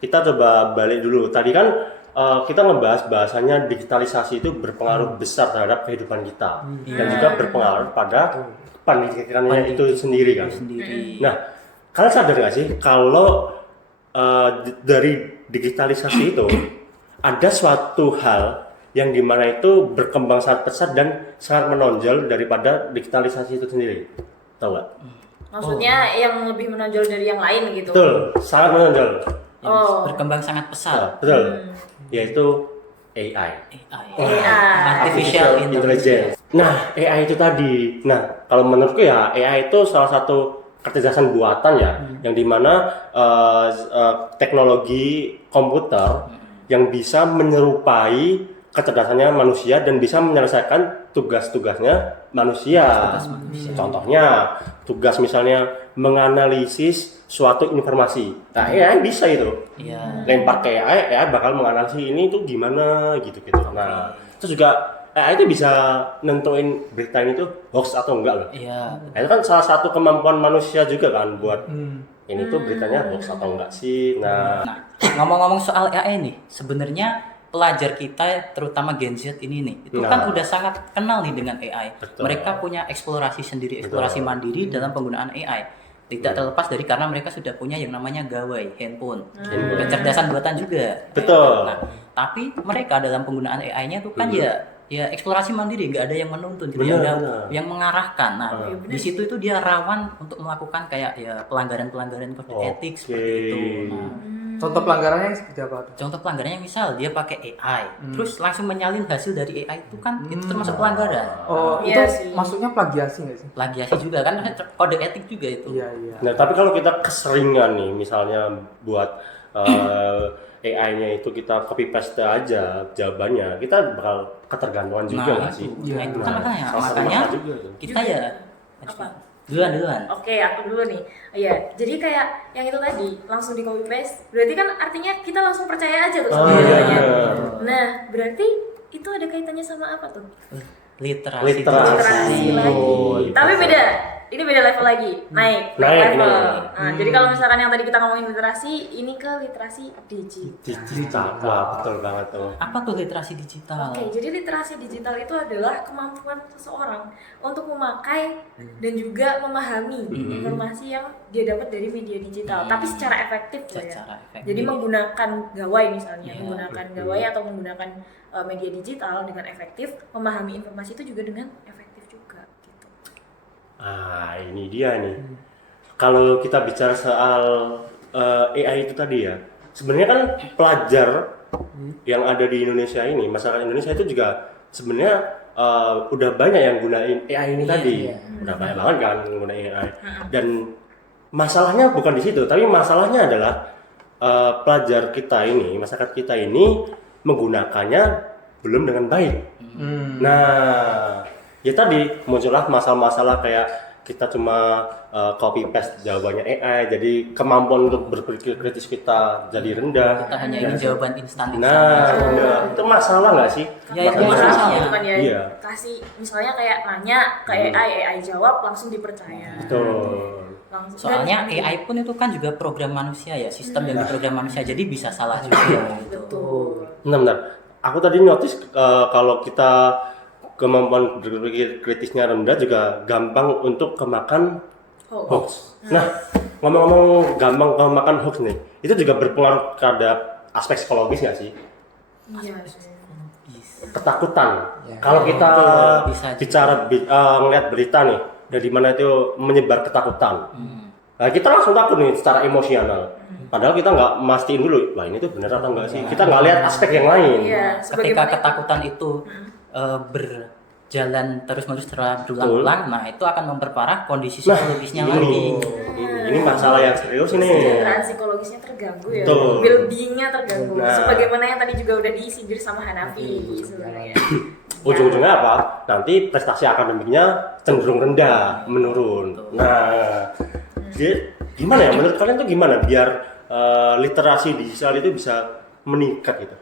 kita coba balik dulu. Tadi kan kita ngebahas bahasanya digitalisasi itu berpengaruh besar terhadap kehidupan kita dan juga berpengaruh pada pendidikannya itu sendiri kan. Sendiri. Nah, kalian sadar nggak sih kalau dari digitalisasi itu ada suatu hal yang dimana itu berkembang sangat pesat dan sangat menonjol daripada digitalisasi itu sendiri, tahu nggak? Maksudnya yang lebih menonjol dari yang lain gitu. Betul, sangat menonjol. Yang berkembang sangat pesat. Nah, betul, yaitu AI. Artificial Intelligence. Nah, AI itu tadi. Nah, kalau menurutku ya AI itu salah satu kecerdasan buatan ya, yang dimana teknologi komputer yang bisa menyerupai kecerdasannya manusia dan bisa menyelesaikan tugas-tugasnya manusia. Contohnya, tugas misalnya menganalisis suatu informasi. Nah, AI bisa itu. Iya. Lempar ke AI bakal menganalisis ini tuh gimana gitu-gitu. Nah, terus juga AI itu bisa nentuin berita ini tuh hoax atau enggak loh. Iya. Nah, itu kan salah satu kemampuan manusia juga kan buat ini tuh beritanya hoax atau enggak sih. Nah, Nah, ngomong-ngomong soal AI nih, sebenarnya pelajar kita terutama Gen Z ini nih, itu kan udah sangat kenal nih dengan AI. Betul. Mereka punya eksplorasi sendiri, eksplorasi mandiri dalam penggunaan AI. Tidak terlepas dari karena mereka sudah punya yang namanya gawai, handphone, kecerdasan buatan juga. Betul. Nah, tapi mereka dalam penggunaan AI-nya tuh kan ya eksplorasi mandiri, nggak ada yang menuntun gitu, Benar. yang mengarahkan. Nah, di situ itu dia rawan untuk melakukan kayak ya pelanggaran-pelanggaran kode etik seperti itu. Nah, Contoh pelanggarannya seperti apa tuh? Contoh pelanggarannya misal dia pakai AI, terus langsung menyalin hasil dari AI itu kan itu termasuk pelanggaran. Oh, Iya itu sih. maksudnya plagiasi nggak sih? Plagiasi juga kan kode etik juga itu. Iya, iya. Nah, tapi kalau kita keseringan nih, misalnya buat AI-nya itu kita copy paste aja jawabannya, kita bakal ketergantungan juga nggak sih? Nah, itu kan makanya salah satu masalah juga itu. kita ya Apa? duluan. Oke, aku dulu nih. Iya, jadi kayak yang itu tadi langsung di copy paste. Berarti kan artinya kita langsung percaya aja tuh sama iya, jawabannya. iya. Nah, berarti itu ada kaitannya sama apa tuh? Literasi. Literasi lagi. Oh, Tapi beda. Ini beda level lagi. Naik Naik, level. iya. Nah, jadi kalau misalkan yang tadi kita ngomongin literasi, ini ke literasi digital. Digital, wah betul banget tuh. Apa tuh literasi digital? Oke, jadi literasi digital itu adalah kemampuan seseorang untuk memakai dan juga memahami informasi yang dia dapat dari media digital, tapi secara efektif loh ya. Secara efektif. Jadi menggunakan gawai misalnya, Iya. menggunakan gawai atau menggunakan media digital dengan efektif, memahami informasi itu juga dengan efektif juga gitu. Ah, ini dia nih. Kalau kita bicara soal AI itu tadi ya, sebenarnya kan pelajar yang ada di Indonesia ini, masyarakat Indonesia itu juga sebenarnya udah banyak yang gunain AI ini tadi. Udah banyak banget kan gunain AI. Dan masalahnya bukan di situ, tapi masalahnya adalah pelajar kita ini, masyarakat kita ini menggunakannya belum dengan baik. Nah, ya tadi muncullah masalah-masalah kayak kita cuma copy paste jawabannya AI, jadi kemampuan untuk berpikir kritis kita jadi rendah. Kita hanya ingin jawaban instan. Nah, itu masalah nggak sih? Ya, itu Makanya- masalah. Gitu kan ya. Iya. Kasih misalnya kayak nanya ke AI jawab langsung dipercaya. Betul. Langsung. Soalnya Dan- AI pun itu kan juga program manusia ya, sistem yang diprogram manusia, jadi bisa salah juga. betul. Benar. Aku tadi notice kalau kita kemampuan berpikir kritisnya rendah juga gampang untuk kemakan hoax. Nah, ngomong-ngomong gampang kemakan hoax nih, itu juga berpengaruh terhadap aspek psikologis nggak sih? Iya sih. Ketakutan. Ya. Kalau kita Bisa juga. bicara ngeliat berita nih, dari mana itu menyebar ketakutan. Nah, kita langsung takut nih secara emosional. Padahal kita nggak mastiin dulu, wah ini tuh bener atau enggak sih? Kita nggak lihat aspek yang lain. Iya, Ketika sebagaimana ketakutan itu berjalan terus-menerus berulang-ulang, nah itu akan memperparah kondisi psikologisnya lagi. Ini masalah yang serius ini. kesejahteraan psikologisnya terganggu ya, Betul. well-beingnya terganggu. Nah. Sebagaimana yang tadi juga udah disindir sama Hanafi sebenarnya. Ujung-ujungnya apa? Nanti prestasi akademiknya cenderung rendah, menurun. Nah, jadi gimana ya? Menurut kalian tuh gimana biar literasi digital itu bisa meningkat gitu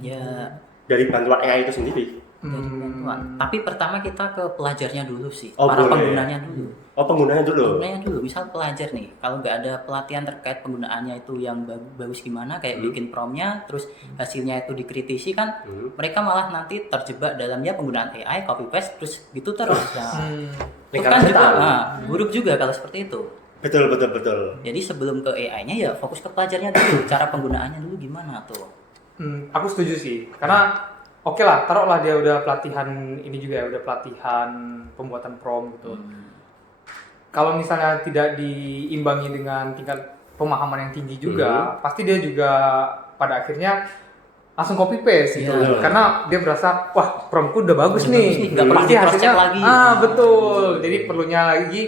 Ya, dari bantuan AI itu sendiri? dari bantuan. Tapi pertama kita ke pelajarnya dulu sih, Oh, para boleh. penggunanya dulu. Oh, penggunanya dulu. Penggunanya dulu, misal pelajar nih, kalau nggak ada pelatihan terkait penggunaannya itu yang bagus gimana, kayak bikin promnya, terus hasilnya itu dikritisi kan, mereka malah nanti terjebak dalamnya penggunaan AI, copy paste, terus gitu terus. Nah, itu Lingkaran kan juga setan. buruk juga kalau seperti itu. Betul, betul, betul. Jadi sebelum ke AI-nya ya fokus ke pelajarnya dulu, cara penggunaannya dulu gimana tuh. Aku setuju sih, karena oke lah, taruhlah dia udah pelatihan ini juga ya, udah pelatihan pembuatan prompt gitu. Kalau misalnya tidak diimbangi dengan tingkat pemahaman yang tinggi juga, pasti dia juga pada akhirnya langsung copy paste gitu. Iya. Karena dia berasa, wah promptku udah bagus nih, nggak perlu pasti di-cross check hasilnya lagi. betul. Jadi perlunya lagi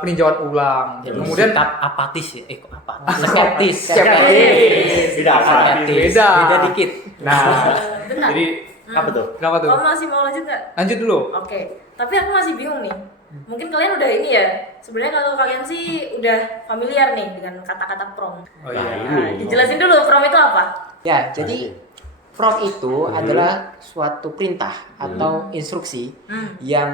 peninjauan ulang. Jadi Kemudian sikap apatis ya, kok apatis? Skeptis. Tidak apa. Skeptis. Beda. Beda dikit. nah, Bentar. jadi Apa tuh? kenapa tuh? Kamu masih mau lanjut nggak? Lanjut dulu. Oke, tapi aku masih bingung nih. Mungkin kalian udah ini ya. Sebenarnya kalau kalian sih udah familiar nih dengan kata-kata prompt. Oh Nah, iya. Nah, dijelasin dulu prompt itu apa? Ya, jadi prompt itu adalah suatu perintah atau instruksi yang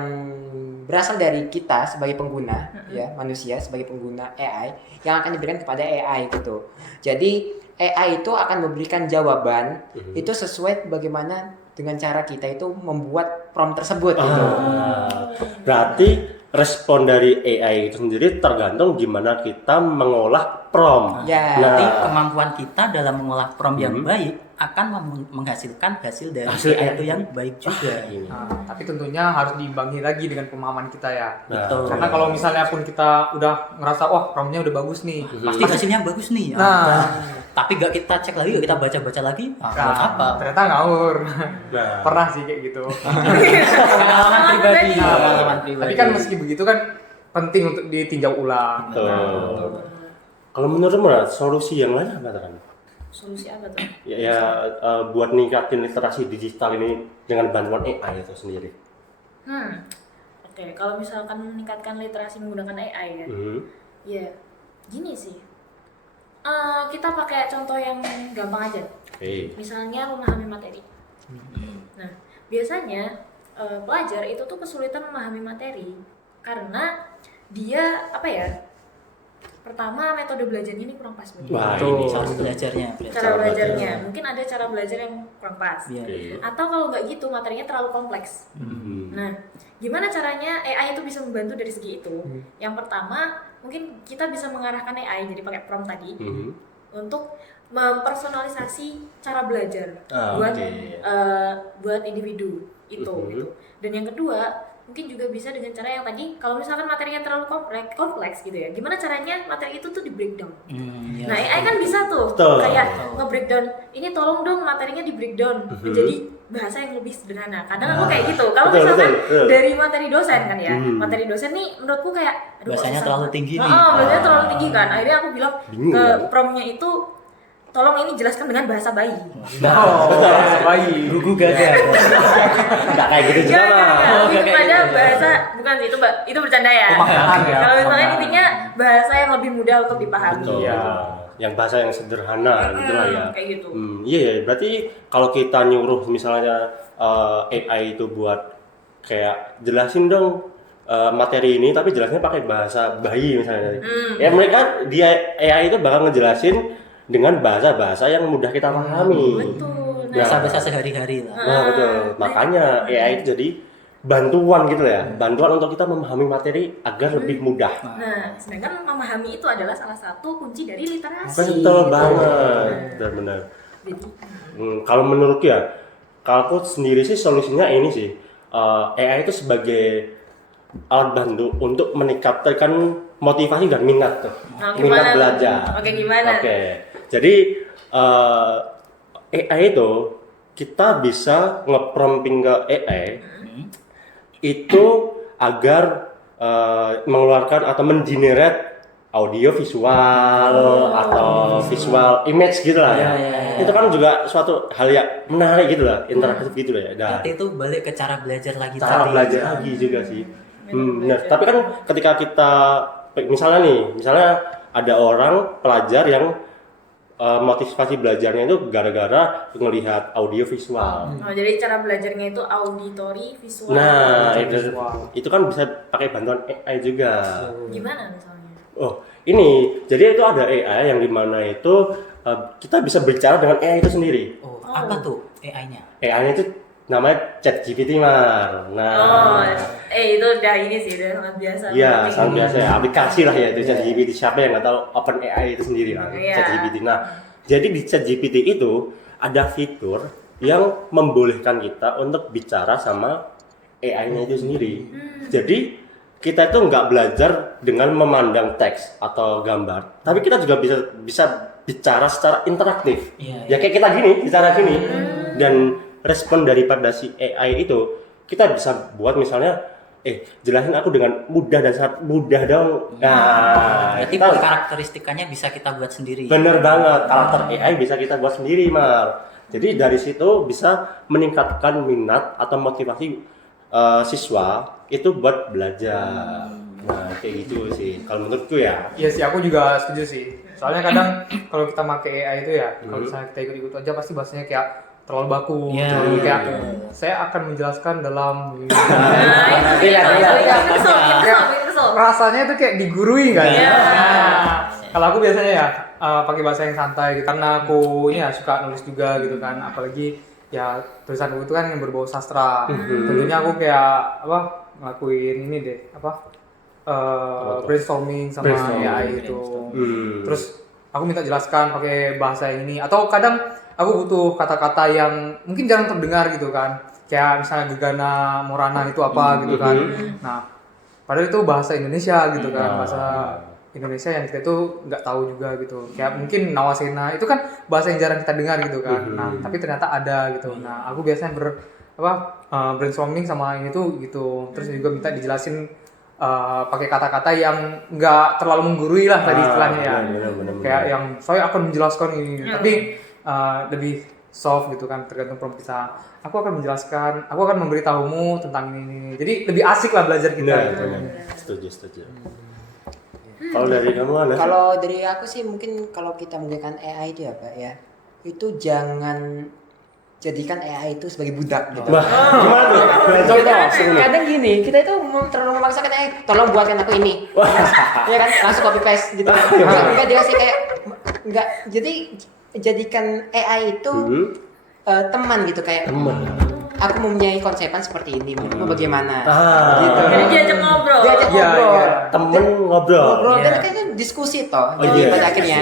berasal dari kita sebagai pengguna, ya manusia sebagai pengguna AI yang akan diberikan kepada AI gitu. Jadi AI itu akan memberikan jawaban itu sesuai bagaimana dengan cara kita itu membuat prompt tersebut gitu. Berarti respon dari AI itu sendiri tergantung gimana kita mengolah prompt. Ya. Nanti Nah, kemampuan kita dalam mengolah prompt yang baik akan menghasilkan hasil dari AI itu yang baik juga. Nah, tapi tentunya harus diimbangi lagi dengan pemahaman kita ya. Betul. Karena kalau misalnya pun kita udah ngerasa wah prompt-nya udah bagus nih. Pasti hasilnya bagus nih. Nah, Tapi gak kita cek lagi, gak kita baca-baca lagi, buat apa? ternyata ngawur. nah. Pernah sih kayak gitu. Pengalaman pribadi. Nah, Pengalaman pribadi. Tapi kan meski begitu kan penting untuk ditinjau ulang. Betul. Kalau menurutmu solusi yang lain apa kan? Solusi apa tuh? Buat ningkatin literasi digital ini dengan bantuan AI itu sendiri. Oke, kalau misalkan meningkatkan literasi menggunakan AI kan, ya gini sih. Kita pakai contoh yang gampang aja. Misalnya memahami materi. Nah, biasanya pelajar itu tuh kesulitan memahami materi karena dia apa ya? Pertama, metode belajarnya ini kurang pas mungkin. Wah, Betul. ini Cara belajarnya. Cara belajarnya mungkin ada cara belajar yang kurang pas. Iya. Atau kalau nggak gitu materinya terlalu kompleks. Nah, gimana caranya AI itu bisa membantu dari segi itu? Yang pertama, mungkin kita bisa mengarahkan AI jadi pakai prompt tadi untuk mempersonalisasi cara belajar buat individu itu gitu. Dan yang kedua, mungkin juga bisa dengan cara yang tadi, kalau misalkan materinya terlalu kompleks gitu ya, gimana caranya materi itu tuh di breakdown. Nah, AI kan bisa tuh Betul. kayak nge-breakdown, ini tolong dong materinya di breakdown menjadi bahasa yang lebih sederhana. Kadang aku kayak gitu. Kalau Betul, misalkan betul. dari materi dosen kan ya, materi dosen nih menurutku kayak aduh, Bahasanya susah. terlalu tinggi nih. Bahasanya terlalu tinggi kan. Akhirnya aku bilang Bingung ke kan? promnya itu, tolong ini jelaskan dengan bahasa bayi. Baik. Gugu gagal. Nggak kayak gitu juga mah. Lebih kepada bahasa, bukan sih itu bercanda ya. Pemaknaan ya, Kalau misalnya pemaknaan. intinya bahasa yang lebih mudah untuk dipahami. Betul. Iya. Yang bahasa yang sederhana gitu lah ya. Kayak gitu. Iya ya, berarti kalau kita nyuruh misalnya AI itu buat kayak jelasin dong materi ini, tapi jelasnya pakai bahasa bayi misalnya. Ya mereka AI itu bakal ngejelasin dengan bahasa-bahasa yang mudah kita pahami. Betul. Nah, Bahasa-bahasa sehari-hari lah. Nah betul, makanya AI itu jadi bantuan gitu ya, bantuan untuk kita memahami materi agar lebih mudah. Nah, sedangkan memahami itu adalah salah satu kunci dari literasi. Betul banget, benar-benar. Jadi, Kalau menurutku ya, kalau aku sendiri sih solusinya ini sih, AI itu sebagai alat bantu untuk meningkatkan motivasi dan minat tuh, Nah, minat gimana? belajar. Oke, gimana? Oke, jadi AI itu kita bisa nge-prompting ke AI itu agar mengeluarkan atau mengenerate audio visual atau visual image gitu lah ya. Itu kan juga suatu hal yang menarik gitu lah, interaktif gitu lah ya. Nah, Berarti itu balik ke cara belajar lagi cara tadi. belajar lagi juga sih. Nah, tapi kan ketika kita misalnya ada orang pelajar yang motivasi belajarnya itu gara-gara ngelihat audio visual. Oh, jadi cara belajarnya itu auditory, visual. Nah, Visual. itu kan bisa pakai bantuan AI juga. Gimana misalnya? Oh, ini jadi itu ada AI yang dimana itu kita bisa bicara dengan AI itu sendiri. Oh, apa tuh AI-nya? AI-nya itu namanya ChatGPT Mar. Nah, Itu udah ini sih, udah sangat biasa. iya, sangat biasa ya, aplikasi lah ya itu ChatGPT. Siapa yang nggak tahu OpenAI itu sendiri lah, Iya. ChatGPT. Nah, jadi di ChatGPT itu ada fitur yang membolehkan kita untuk bicara sama AI-nya itu sendiri. Jadi kita itu nggak belajar dengan memandang teks atau gambar, tapi kita juga bisa bicara secara interaktif. Iya, Ya kayak kita gini, bicara gini, dan respon daripada si AI itu kita bisa buat misalnya jelasin aku dengan mudah dan sangat mudah dong. Nah, Berarti kita karakteristikanya bisa kita buat sendiri. bener banget, karakter AI bisa kita buat sendiri, Mar. Jadi dari situ bisa meningkatkan minat atau motivasi siswa itu buat belajar. Nah, kayak gitu sih kalau menurutku ya. Iya sih, aku juga setuju sih. Soalnya kadang kalau kita pakai AI itu ya, kalau misalnya kita ikut-ikut aja pasti bahasanya kayak terlalu baku. Iya. Terlalu kayak saya akan menjelaskan dalam Iya, Kesel. rasanya itu kayak digurui kan. Iya. Nah, kalau aku biasanya ya pakai bahasa yang santai gitu. Karena aku ya suka nulis juga gitu kan, apalagi ya tulisanku itu kan yang berbau sastra. Tentunya aku kayak ngelakuin ini deh, brainstorming sama Brainstorming. AI itu. Terus Terus aku minta jelaskan pakai bahasa yang ini, atau kadang aku butuh kata-kata yang mungkin jarang terdengar gitu kan, kayak misalnya gegana morana itu apa gitu kan. Nah padahal itu bahasa Indonesia gitu kan, bahasa Indonesia yang kita itu nggak tahu juga gitu, kayak mungkin nawasena itu kan bahasa yang jarang kita dengar gitu kan. Nah tapi ternyata ada gitu. Nah aku biasanya brainstorming sama ini tuh gitu, terus juga minta dijelasin pakai kata-kata yang nggak terlalu menggurui lah tadi istilahnya ya. bener. Kayak yang saya akan menjelaskan ini, tapi lebih soft gitu kan, tergantung prompt kita. Aku akan menjelaskan, aku akan memberitahumu tentang ini. Jadi lebih asik lah belajar kita. Bener. Setuju. Kalau dari kamu Ana? Kalau dari aku sih mungkin kalau kita menggunakan AI itu ya Pak ya, itu jangan jadikan AI itu sebagai budak gitu. Wah, gimana tuh? Contoh, Kadang gini, kita itu terlalu memaksakan tolong buatkan aku ini. Ya kan, langsung copy paste gitu. Enggak dia sih kayak enggak. Jadi jadikan AI itu teman gitu, kayak aku mempunyai konsepan seperti ini, menurutmu bagaimana? Gitu. Jadi diajak ngobrol. Diajak ngobrol. Temen ngobrol. Dan kan diskusi toh, Oh, iya. pada akhirnya.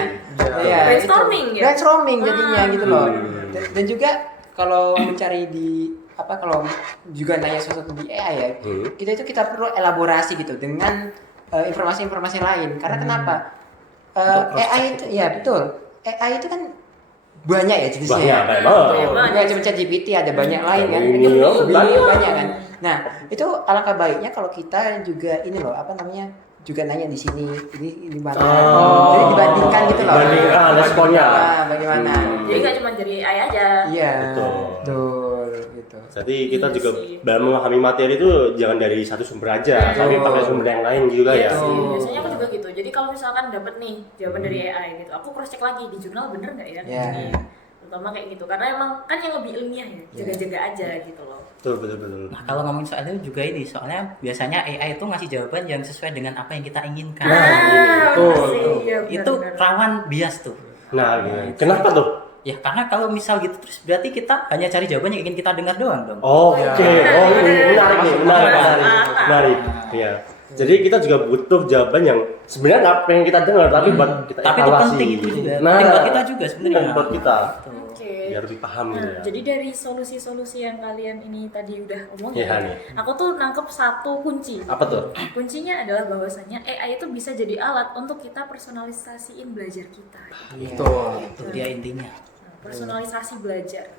Iya, Brainstorming gitu. ya? Brainstorming jadinya gitu loh. Dan juga kalau mencari kalau juga nanya sesuatu di AI ya, kita perlu elaborasi gitu dengan informasi-informasi lain. Karena kenapa? AI itu ya betul. AI itu kan banyak ya jenisnya. Banyak cuma ChatGPT, ada banyak lain kan. Banyak kan. Nah, itu alangkah baiknya kalau kita juga ini loh, juga nanya di sini, ini mana. Jadi dibandingkan gitu loh. Dibandingkan responnya. Bagaimana. Jadi nggak cuma jadi AI aja. Iya. Betul. Gitu. Jadi kita juga dalam memahami materi itu jangan dari satu sumber aja, tapi pakai sumber yang lain juga ya. Biasanya aku juga gitu. Jadi kalau misalkan dapat nih jawaban dari AI gitu, aku cross check lagi di jurnal bener nggak ya? Terutama kayak gitu. Karena emang kan yang lebih ilmiah ya, jaga-jaga aja gitu loh. Betul. Nah, kalau ngomongin soal itu juga ini, soalnya biasanya AI itu ngasih jawaban yang sesuai dengan apa yang kita inginkan. Itu rawan bias tuh. Nah, kenapa tuh? Ya karena kalau misal gitu terus berarti kita hanya cari jawaban yang ingin kita dengar doang dong. Oke. Menarik. Iya. Jadi kita juga butuh jawaban yang sebenarnya nggak pengen kita dengar, tapi buat kita Tapi itu evaluasi. penting itu juga. Penting buat kita juga sebenarnya. Buat kita. Oke. Biar lebih paham gitu ya. Jadi dari solusi-solusi yang kalian ini tadi udah omongin, Iya, nih. aku tuh nangkep satu kunci. Apa tuh? Kuncinya adalah bahwasannya AI itu bisa jadi alat untuk kita personalisasiin belajar kita. Betul. Itu dia intinya. Personalisasi belajar.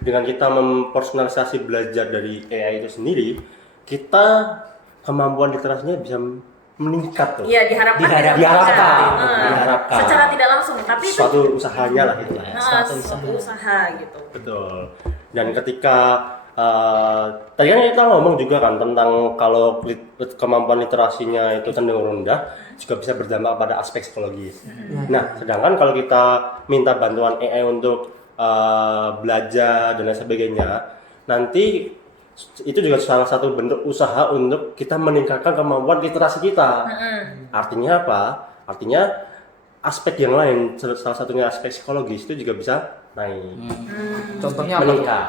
Dengan kita mempersonalisasi belajar dari AI itu sendiri, kita kemampuan literasinya bisa meningkat tuh. Iya, diharapkan. Diharapkan. Secara tidak langsung, tapi itu Suatu usahanya lah itu. suatu usaha gitu. Betul. Dan ketika tadi kan kita ngomong juga kan tentang kalau kemampuan literasinya itu cenderung rendah, juga bisa berdampak pada aspek psikologis. Nah, sedangkan kalau kita minta bantuan AI untuk belajar dan lain sebagainya, nanti itu juga salah satu bentuk usaha untuk kita meningkatkan kemampuan literasi kita. Artinya apa? Artinya aspek yang lain, salah satunya aspek psikologis itu juga bisa naik. Contohnya apa? Meningkat.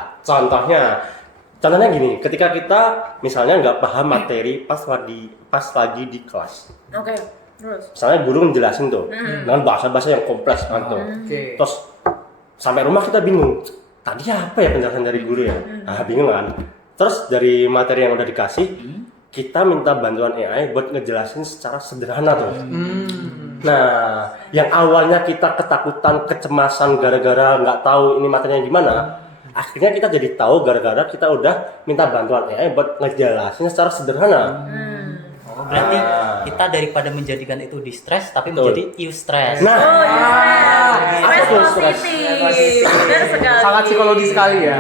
Contohnya gini, ketika kita misalnya nggak paham materi pas lagi di kelas. Oke, terus. Misalnya guru ngejelasin tuh dengan bahasa-bahasa yang kompleks kan tuh. Terus sampai rumah kita bingung. Tadi apa ya penjelasan dari guru ya? Bingung kan? Terus dari materi yang udah dikasih, kita minta bantuan AI buat ngejelasin secara sederhana tuh. Nah, yang awalnya kita ketakutan, kecemasan gara-gara nggak tahu ini materinya gimana, akhirnya kita jadi tahu gara-gara kita udah minta bantuan AI buat ngejelasin secara sederhana. Berarti kita daripada menjadikan itu distress tapi menjadi eustress. Nah, Stress positif. Benar sekali. Sangat psikologis sekali ya.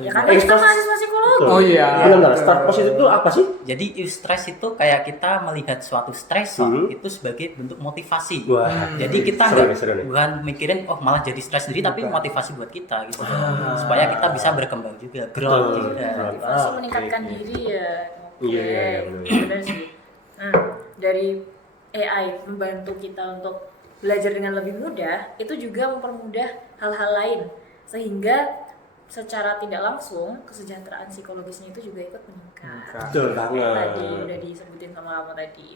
Ya kan kita mahasiswa psikologi. Oh iya. Benar, start positif itu apa sih? Jadi eustress itu kayak kita melihat suatu stresor itu sebagai bentuk motivasi. Wah, jadi kita seru nih. bukan mikirin malah jadi stres sendiri, tapi motivasi buat kita gitu. Supaya kita bisa berkembang juga, growth juga. Motivasi meningkatkan diri ya. Iya, Benar sih. Dari AI membantu kita untuk belajar dengan lebih mudah, itu juga mempermudah hal-hal lain, sehingga secara tidak langsung kesejahteraan psikologisnya itu juga ikut meningkat. Betul banget. Tadi udah disebutin sama kamu tadi.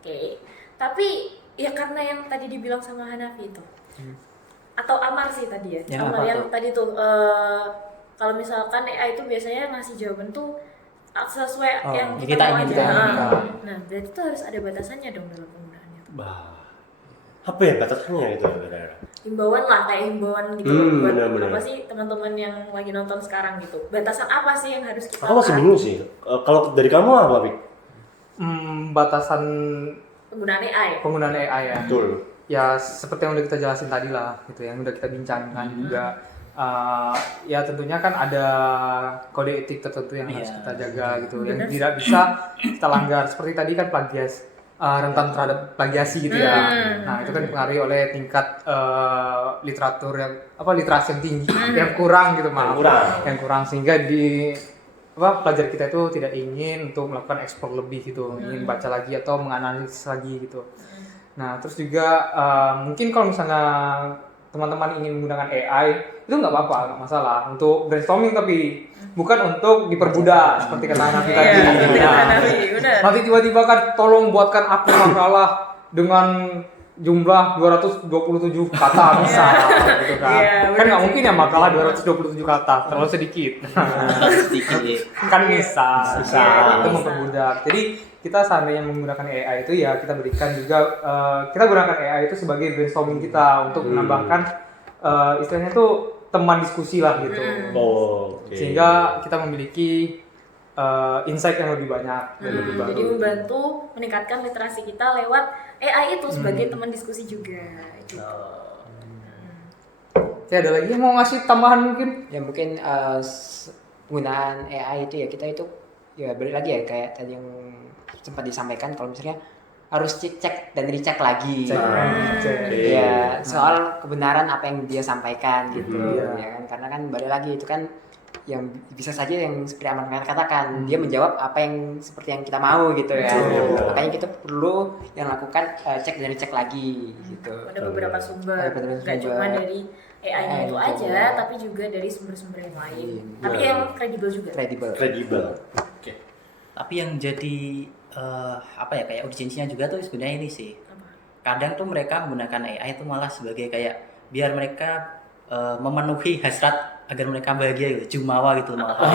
Oke. Tapi ya karena yang tadi dibilang sama Hanafi itu. Atau Amar sih tadi ya. Yang Amar apa yang tuh? tadi tuh kalau misalkan AI itu biasanya ngasih jawaban tuh sesuai Oh, yang yang kita kita mau inginkan. aja. Iya. Nah, berarti itu harus ada batasannya dong dalam penggunaannya. Bah. Apa ya batasannya itu? Himbauan lah, kayak himbauan gitu buat benar-benar. apa sih teman-teman yang lagi nonton sekarang gitu. Batasan apa sih yang harus kita Aku masih taati? bingung sih. Kalau dari kamu apa, Pik? Batasan Penggunaan AI. penggunaan AI ya. Betul. Ya seperti yang udah kita jelasin tadi lah, gitu yang udah kita bincangkan juga. Ya tentunya kan ada kode etik tertentu yang harus Iya. kita jaga gitu, yang Benar. tidak bisa kita langgar. Seperti tadi kan rentan terhadap plagiasi gitu ya. Nah itu kan dipengaruhi oleh tingkat literatur yang literasi yang tinggi, yang kurang gitu maaf, yang kurang sehingga pelajar kita itu tidak ingin untuk melakukan eksplor lebih gitu, ingin baca lagi atau menganalisis lagi gitu. Nah terus juga mungkin kalau misalnya teman-teman ingin menggunakan AI itu nggak apa-apa, nggak masalah untuk brainstorming, tapi bukan untuk diperbudak seperti kata Nafi tadi. Iya, seperti kata Nah, Nafi, benar. nanti tiba-tiba kan tolong buatkan aku makalah dengan jumlah 227 kata bisa gitu kan. Iya, Kan benar nggak sih. mungkin ya makalah 227 kata, terlalu sedikit. sedikit ya. Kan bisa Iya, itu bisa. memperbudak. Jadi kita seandainya menggunakan AI itu ya kita berikan juga kita gunakan AI itu sebagai brainstorming kita untuk menambahkan istilahnya tuh teman diskusi lah gitu. Oh, oke. Sehingga kita memiliki insight yang lebih banyak dan lebih baru. Jadi membantu meningkatkan literasi kita lewat AI itu sebagai teman diskusi juga. Gitu. Oke, ada lagi yang mau ngasih tambahan mungkin? Ya mungkin penggunaan AI itu ya kita itu ya balik lagi ya kayak tadi yang sempat disampaikan kalau misalnya harus cek dan dicek lagi. Cek. Ya soal kebenaran apa yang dia sampaikan gitu Iya. ya kan, karena kan balik lagi itu kan yang bisa saja yang seperti Aman katakan dia menjawab apa yang seperti yang kita mau gitu ya. Betul. Makanya kita perlu yang lakukan cek dan dicek lagi gitu. Ada beberapa sumber, Ada beberapa nggak sumber. cuma dari AI-nya itu AI aja, juga. tapi juga dari sumber-sumber yang lain. Iya. Tapi yang kredibel juga. Kredibel. Kredibel. Oke. Tapi yang jadi apa ya kayak urgensinya juga tuh sebenarnya ini sih. Apa? Kadang tuh mereka menggunakan AI itu malah sebagai kayak biar mereka memenuhi hasrat agar mereka bahagia gitu, jumawa gitu malah. Nah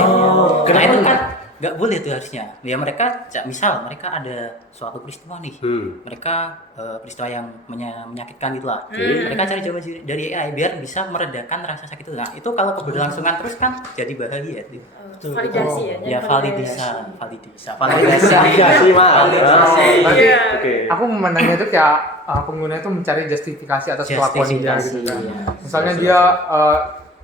kenapa itu tuh? kan nggak boleh tuh harusnya. Ya mereka misal mereka ada suatu peristiwa nih, mereka peristiwa yang menyakitkan gitu lah. Mereka cari jawaban dari AI biar bisa meredakan rasa sakit itu. Nah itu kalau keberlangsungan terus kan jadi bahagia tuh. Validasi ya. Ya jadi validasi. Validasi, Mas. Validasi. Berarti Iya. Oke. aku memandangnya itu kayak pengguna itu mencari justifikasi atas kelakuan dia gitu kan. Misalnya dia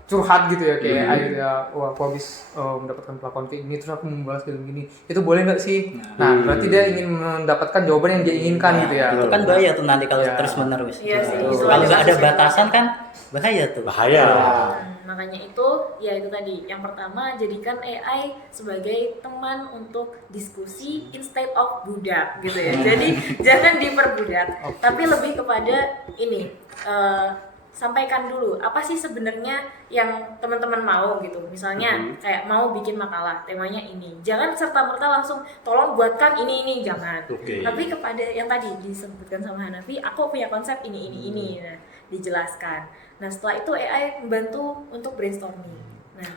curhat gitu ya kayak AI gitu ya, wah aku habis mendapatkan perlakuan kayak gini terus aku membalas dengan gini, itu boleh nggak sih? Nah berarti dia ingin mendapatkan jawaban yang dia inginkan gitu ya. Itu kan bahaya tuh nanti kalau Ya. terus menerus. Iya sih, Kalau selalu nggak ada kasus batasan kan bahaya tuh. Bahaya. Makanya itu, ya itu tadi. Yang pertama, jadikan AI sebagai teman untuk diskusi instead of budak gitu ya. Jadi jangan diperbudak, tapi lebih kepada ini. Sampaikan dulu apa sih sebenarnya yang teman-teman mau gitu. Misalnya kayak mau bikin makalah temanya ini, jangan serta-merta langsung tolong buatkan ini jangan. Oke. Tapi kepada yang tadi disebutkan sama Hanafi, aku punya konsep ini. Nah, dijelaskan. Nah setelah itu AI membantu untuk brainstorming. Nah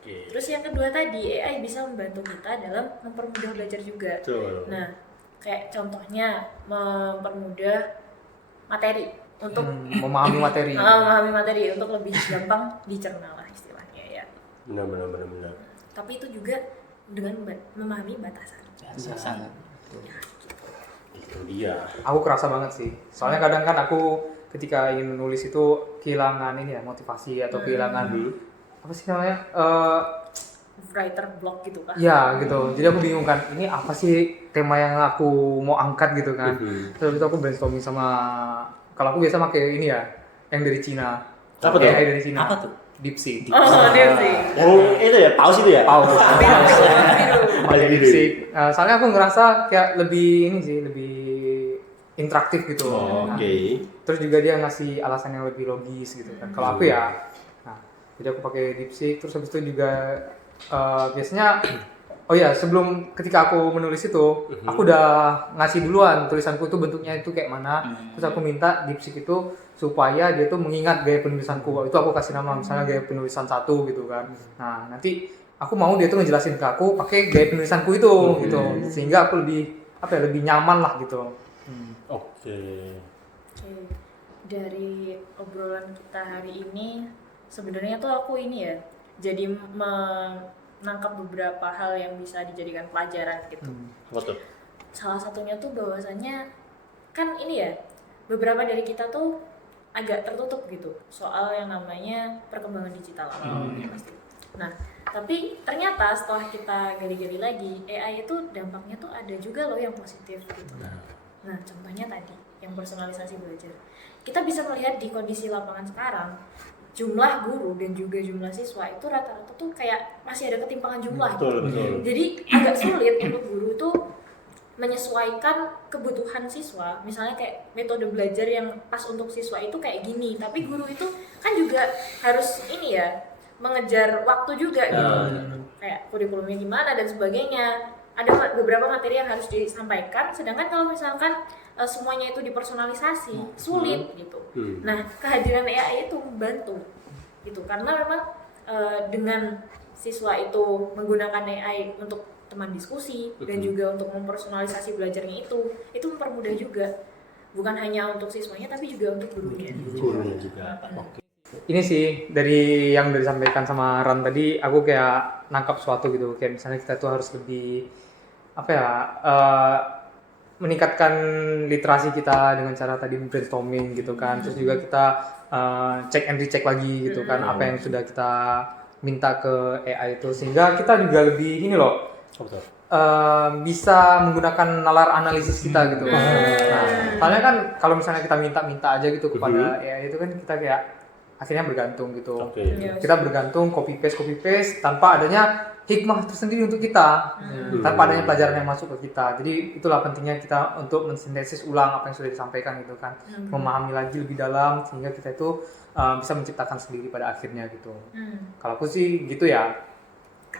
Oke. terus yang kedua tadi AI bisa membantu kita dalam mempermudah belajar juga. Betul. Nah kayak contohnya mempermudah materi untuk Memahami materi. memahami materi untuk lebih gampang dicerna lah istilahnya ya. Benar. Tapi itu juga dengan memahami batasan. Batasan. Itu dia. Aku kerasa banget sih. Soalnya kadang kan aku ketika ingin menulis itu kehilangan ini ya motivasi atau kehilangan apa sih namanya? Writer block gitu kan. Ya gitu. Jadi aku bingung kan, ini apa sih tema yang aku mau angkat gitu kan. Terus itu aku brainstorming sama, kalau aku biasa pakai ini ya, yang dari Cina. Apa tuh? AI dari Cina. Apa tuh? DeepSeek. Oh dia sih. Yang itu ya, paus itu ya? Paus. Paling gede. DeepSeek. Soalnya aku ngerasa kayak lebih ini sih, lebih interaktif gitu. Oh, Nah, oke. terus juga dia ngasih alasan yang lebih logis gitu kan. Kalau aku ya, nah, Jadi aku pakai DeepSeek. Terus habis itu juga biasanya oh ya, sebelum ketika aku menulis itu, aku udah ngasih duluan tulisanku tuh bentuknya itu kayak mana. Terus aku minta DeepSeek itu supaya dia tuh mengingat gaya penulisanku. Itu aku kasih nama misalnya gaya penulisan 1 gitu kan. Nah, nanti aku mau dia tuh ngejelasin ke aku pakai gaya penulisanku itu gitu. Sehingga aku lebih nyaman lah gitu. Oke. Oke. Dari obrolan kita hari ini sebenarnya tuh aku ini ya jadi menangkap beberapa hal yang bisa dijadikan pelajaran gitu. Apa tuh? Salah satunya tuh bahwasannya kan ini ya beberapa dari kita tuh agak tertutup gitu soal yang namanya perkembangan digital ya pasti. Nah, tapi ternyata setelah kita gali-gali lagi AI itu dampaknya tuh ada juga loh yang positif gitu. Nah, contohnya tadi yang personalisasi belajar. Kita bisa melihat di kondisi lapangan sekarang jumlah guru dan juga jumlah siswa itu rata-rata tuh kayak masih ada ketimpangan jumlah gitu. Jadi agak sulit untuk guru tuh menyesuaikan kebutuhan siswa. Misalnya kayak metode belajar yang pas untuk siswa itu kayak gini, tapi guru itu kan juga harus ini ya mengejar waktu juga gitu. Kayak kurikulumnya gimana dan sebagainya. Ada beberapa materi yang harus disampaikan, sedangkan kalau misalkan semuanya itu dipersonalisasi sulit gitu. Nah, kehadiran AI itu membantu gitu karena memang dengan siswa itu menggunakan AI untuk teman diskusi dan juga untuk mempersonalisasi belajarnya itu mempermudah juga bukan hanya untuk siswanya tapi juga untuk gurunya. Gurunya juga. Oke. Ini sih dari yang udah disampaikan sama Ran tadi, aku kayak nangkap suatu gitu, kayak misalnya kita tuh harus lebih meningkatkan literasi kita dengan cara tadi brainstorming gitu kan. Terus juga kita cek and recheck lagi gitu kan apa yang sudah kita minta ke AI itu, sehingga kita juga lebih ini loh bisa menggunakan nalar analisis kita gitu. Nah, soalnya kan kalau misalnya kita minta aja gitu kepada AI itu kan kita kayak akhirnya bergantung gitu. Kita bergantung copy paste tanpa adanya hikmah tersendiri untuk kita, tanpa adanya pelajaran yang masuk ke kita. Jadi itulah pentingnya kita untuk mensintesis ulang apa yang sudah disampaikan gitu kan, memahami lagi lebih dalam sehingga kita itu bisa menciptakan sendiri pada akhirnya gitu. Kalau aku sih gitu ya.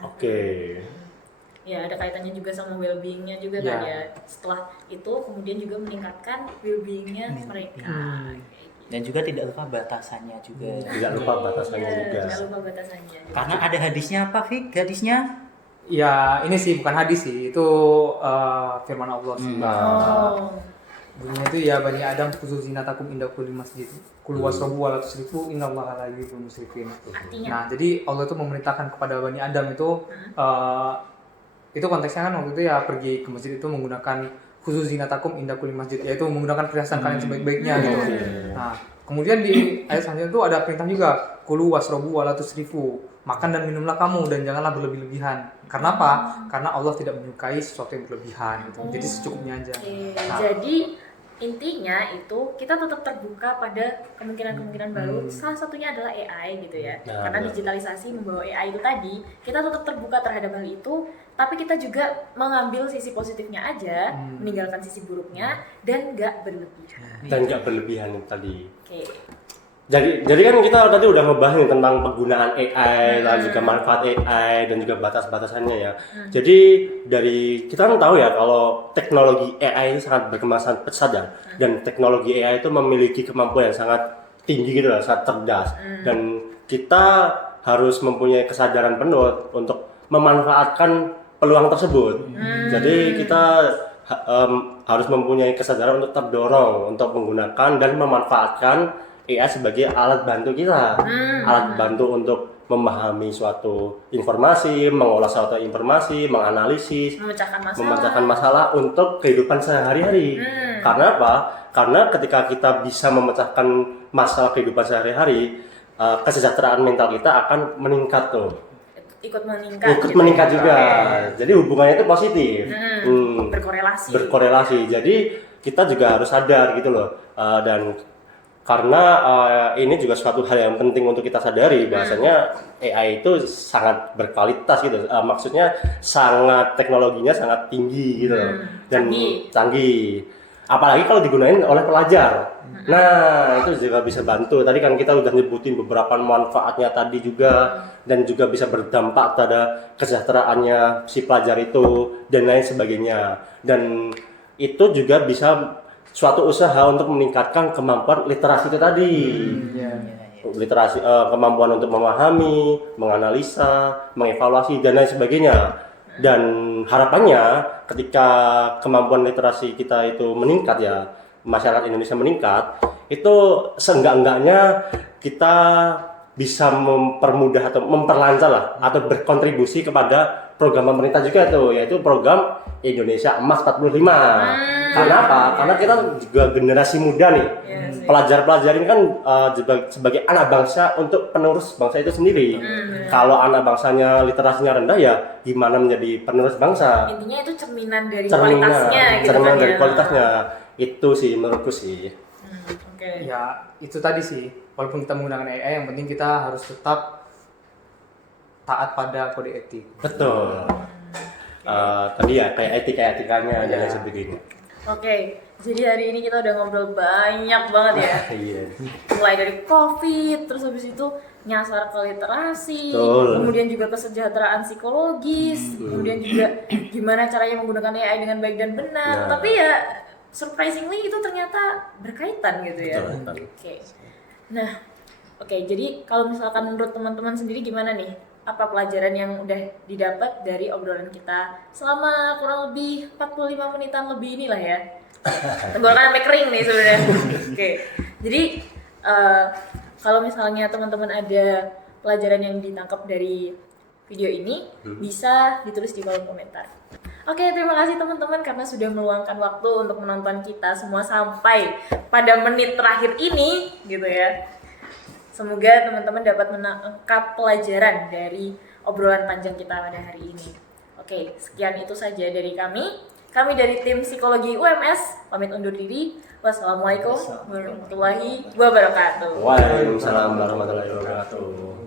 Oke. Ya ada kaitannya juga sama well-beingnya juga kan ya. Setelah itu kemudian juga meningkatkan well-beingnya mereka. Dan juga tidak lupa batasannya juga. Tidak lupa batasannya juga. Tidak lupa batasannya. Karena ada hadisnya apa, Fik? Hadisnya? Ya ini sih bukan hadis sih, itu firman Allah sih. Bunyinya itu ya Bani Adam khusus zinatakum inda kulli masjid. Kul wasrabu wa la tusrifu innallaha la yuhibbul musrifin. Nah, jadi Allah itu memerintahkan kepada Bani Adam itu konteksnya kan waktu itu ya pergi ke masjid itu menggunakan khusus zinatakum inda kulli masjid, yaitu menggunakan perhiasan kalian sebaik-baiknya gitu. Nah, kemudian di ayat selanjutnya itu ada perintah juga, kulu wasrobu wala tusrifu, makan dan minumlah kamu dan janganlah berlebih-lebihan. Karena apa? Karena Allah tidak menyukai sesuatu yang berlebihan gitu. Jadi secukupnya aja. Nah, jadi intinya itu kita tetap terbuka pada kemungkinan-kemungkinan baru. Salah satunya adalah AI gitu ya. Karena digitalisasi membawa AI itu tadi, kita tetap terbuka terhadap hal itu, tapi kita juga mengambil sisi positifnya aja, meninggalkan sisi buruknya dan nggak berlebihan. Dan nggak berlebihan tadi. Jadi kan kita tadi udah ngebahas nih tentang penggunaan AI, lalu juga manfaat AI dan juga batas-batasannya ya. Jadi dari kita kan tahu ya kalau teknologi AI ini sangat berkembang sangat pesat ya, dan teknologi AI itu memiliki kemampuan yang sangat tinggi gitu lah, sangat cerdas. Dan kita harus mempunyai kesadaran penuh untuk memanfaatkan peluang tersebut. Jadi kita harus mempunyai kesadaran untuk terdorong untuk menggunakan dan memanfaatkan AI sebagai alat bantu kita, alat bantu untuk memahami suatu informasi, mengolah suatu informasi, menganalisis, memecahkan masalah untuk kehidupan sehari-hari. Karena apa? Karena ketika kita bisa memecahkan masalah kehidupan sehari-hari, kesejahteraan mental kita akan meningkat tuh. Ikut meningkat meningkat juga. Jadi hubungannya itu positif. Berkorelasi. Jadi kita juga harus sadar gitu loh. Dan karena ini juga suatu hal yang penting untuk kita sadari bahwasanya AI itu sangat berkualitas gitu. Maksudnya sangat teknologinya sangat tinggi gitu loh. Dan canggih. apalagi kalau digunain oleh pelajar. Nah, itu juga bisa bantu. Tadi kan kita udah nyebutin beberapa manfaatnya tadi juga, dan juga bisa berdampak pada kesejahteraannya si pelajar itu dan lain sebagainya. Dan itu juga bisa suatu usaha untuk meningkatkan kemampuan literasi itu tadi. Literasi, kemampuan untuk memahami, menganalisa, mengevaluasi dan lain sebagainya. Dan harapannya ketika kemampuan literasi kita itu meningkat ya, masyarakat Indonesia meningkat, itu seenggak-enggaknya kita bisa mempermudah atau memperlancar lah, atau berkontribusi kepada program pemerintah juga tuh, yaitu program Indonesia Emas 45. Karena apa? Karena kita juga generasi muda nih. Pelajar-pelajar ini kan sebagai anak bangsa untuk penerus bangsa itu sendiri. Kalau anak bangsanya literasinya rendah ya gimana menjadi penerus bangsa? Intinya itu cerminan dari kualitasnya gitu cerminan kan dari ya. kualitasnya. Itu sih menurutku sih. Oke. Ya itu tadi sih, walaupun kita menggunakan AI, yang penting kita harus tetap taat pada kode etik. Betul. Tadi ya kayak etika-etikanya dan lain sebagainya. Oke, jadi hari ini kita udah ngobrol banyak banget ya. Iya. Mulai dari COVID, terus habis itu nyasar ke literasi, Betul. kemudian juga kesejahteraan psikologis, kemudian juga gimana caranya menggunakan AI dengan baik dan benar. Nah. Tapi ya surprisingly itu ternyata berkaitan gitu ya. Betul. Oke. Nah, oke, jadi kalau misalkan menurut teman-teman sendiri gimana nih? Apa pelajaran yang udah didapat dari obrolan kita selama kurang lebih 45 menitan lebih inilah ya. Tenggorokan sampai kering nih sebenarnya. Oke. Jadi kalau misalnya teman-teman ada pelajaran yang ditangkap dari video ini, bisa ditulis di kolom komentar. Oke, terima kasih teman-teman karena sudah meluangkan waktu untuk menonton kita semua sampai pada menit terakhir ini gitu ya. Semoga teman-teman dapat menangkap pelajaran dari obrolan panjang kita pada hari ini. Oke, sekian itu saja dari kami. Kami dari tim Psikologi UMS pamit undur diri. Wassalamualaikum warahmatullahi wabarakatuh. Waalaikumsalam warahmatullahi wabarakatuh.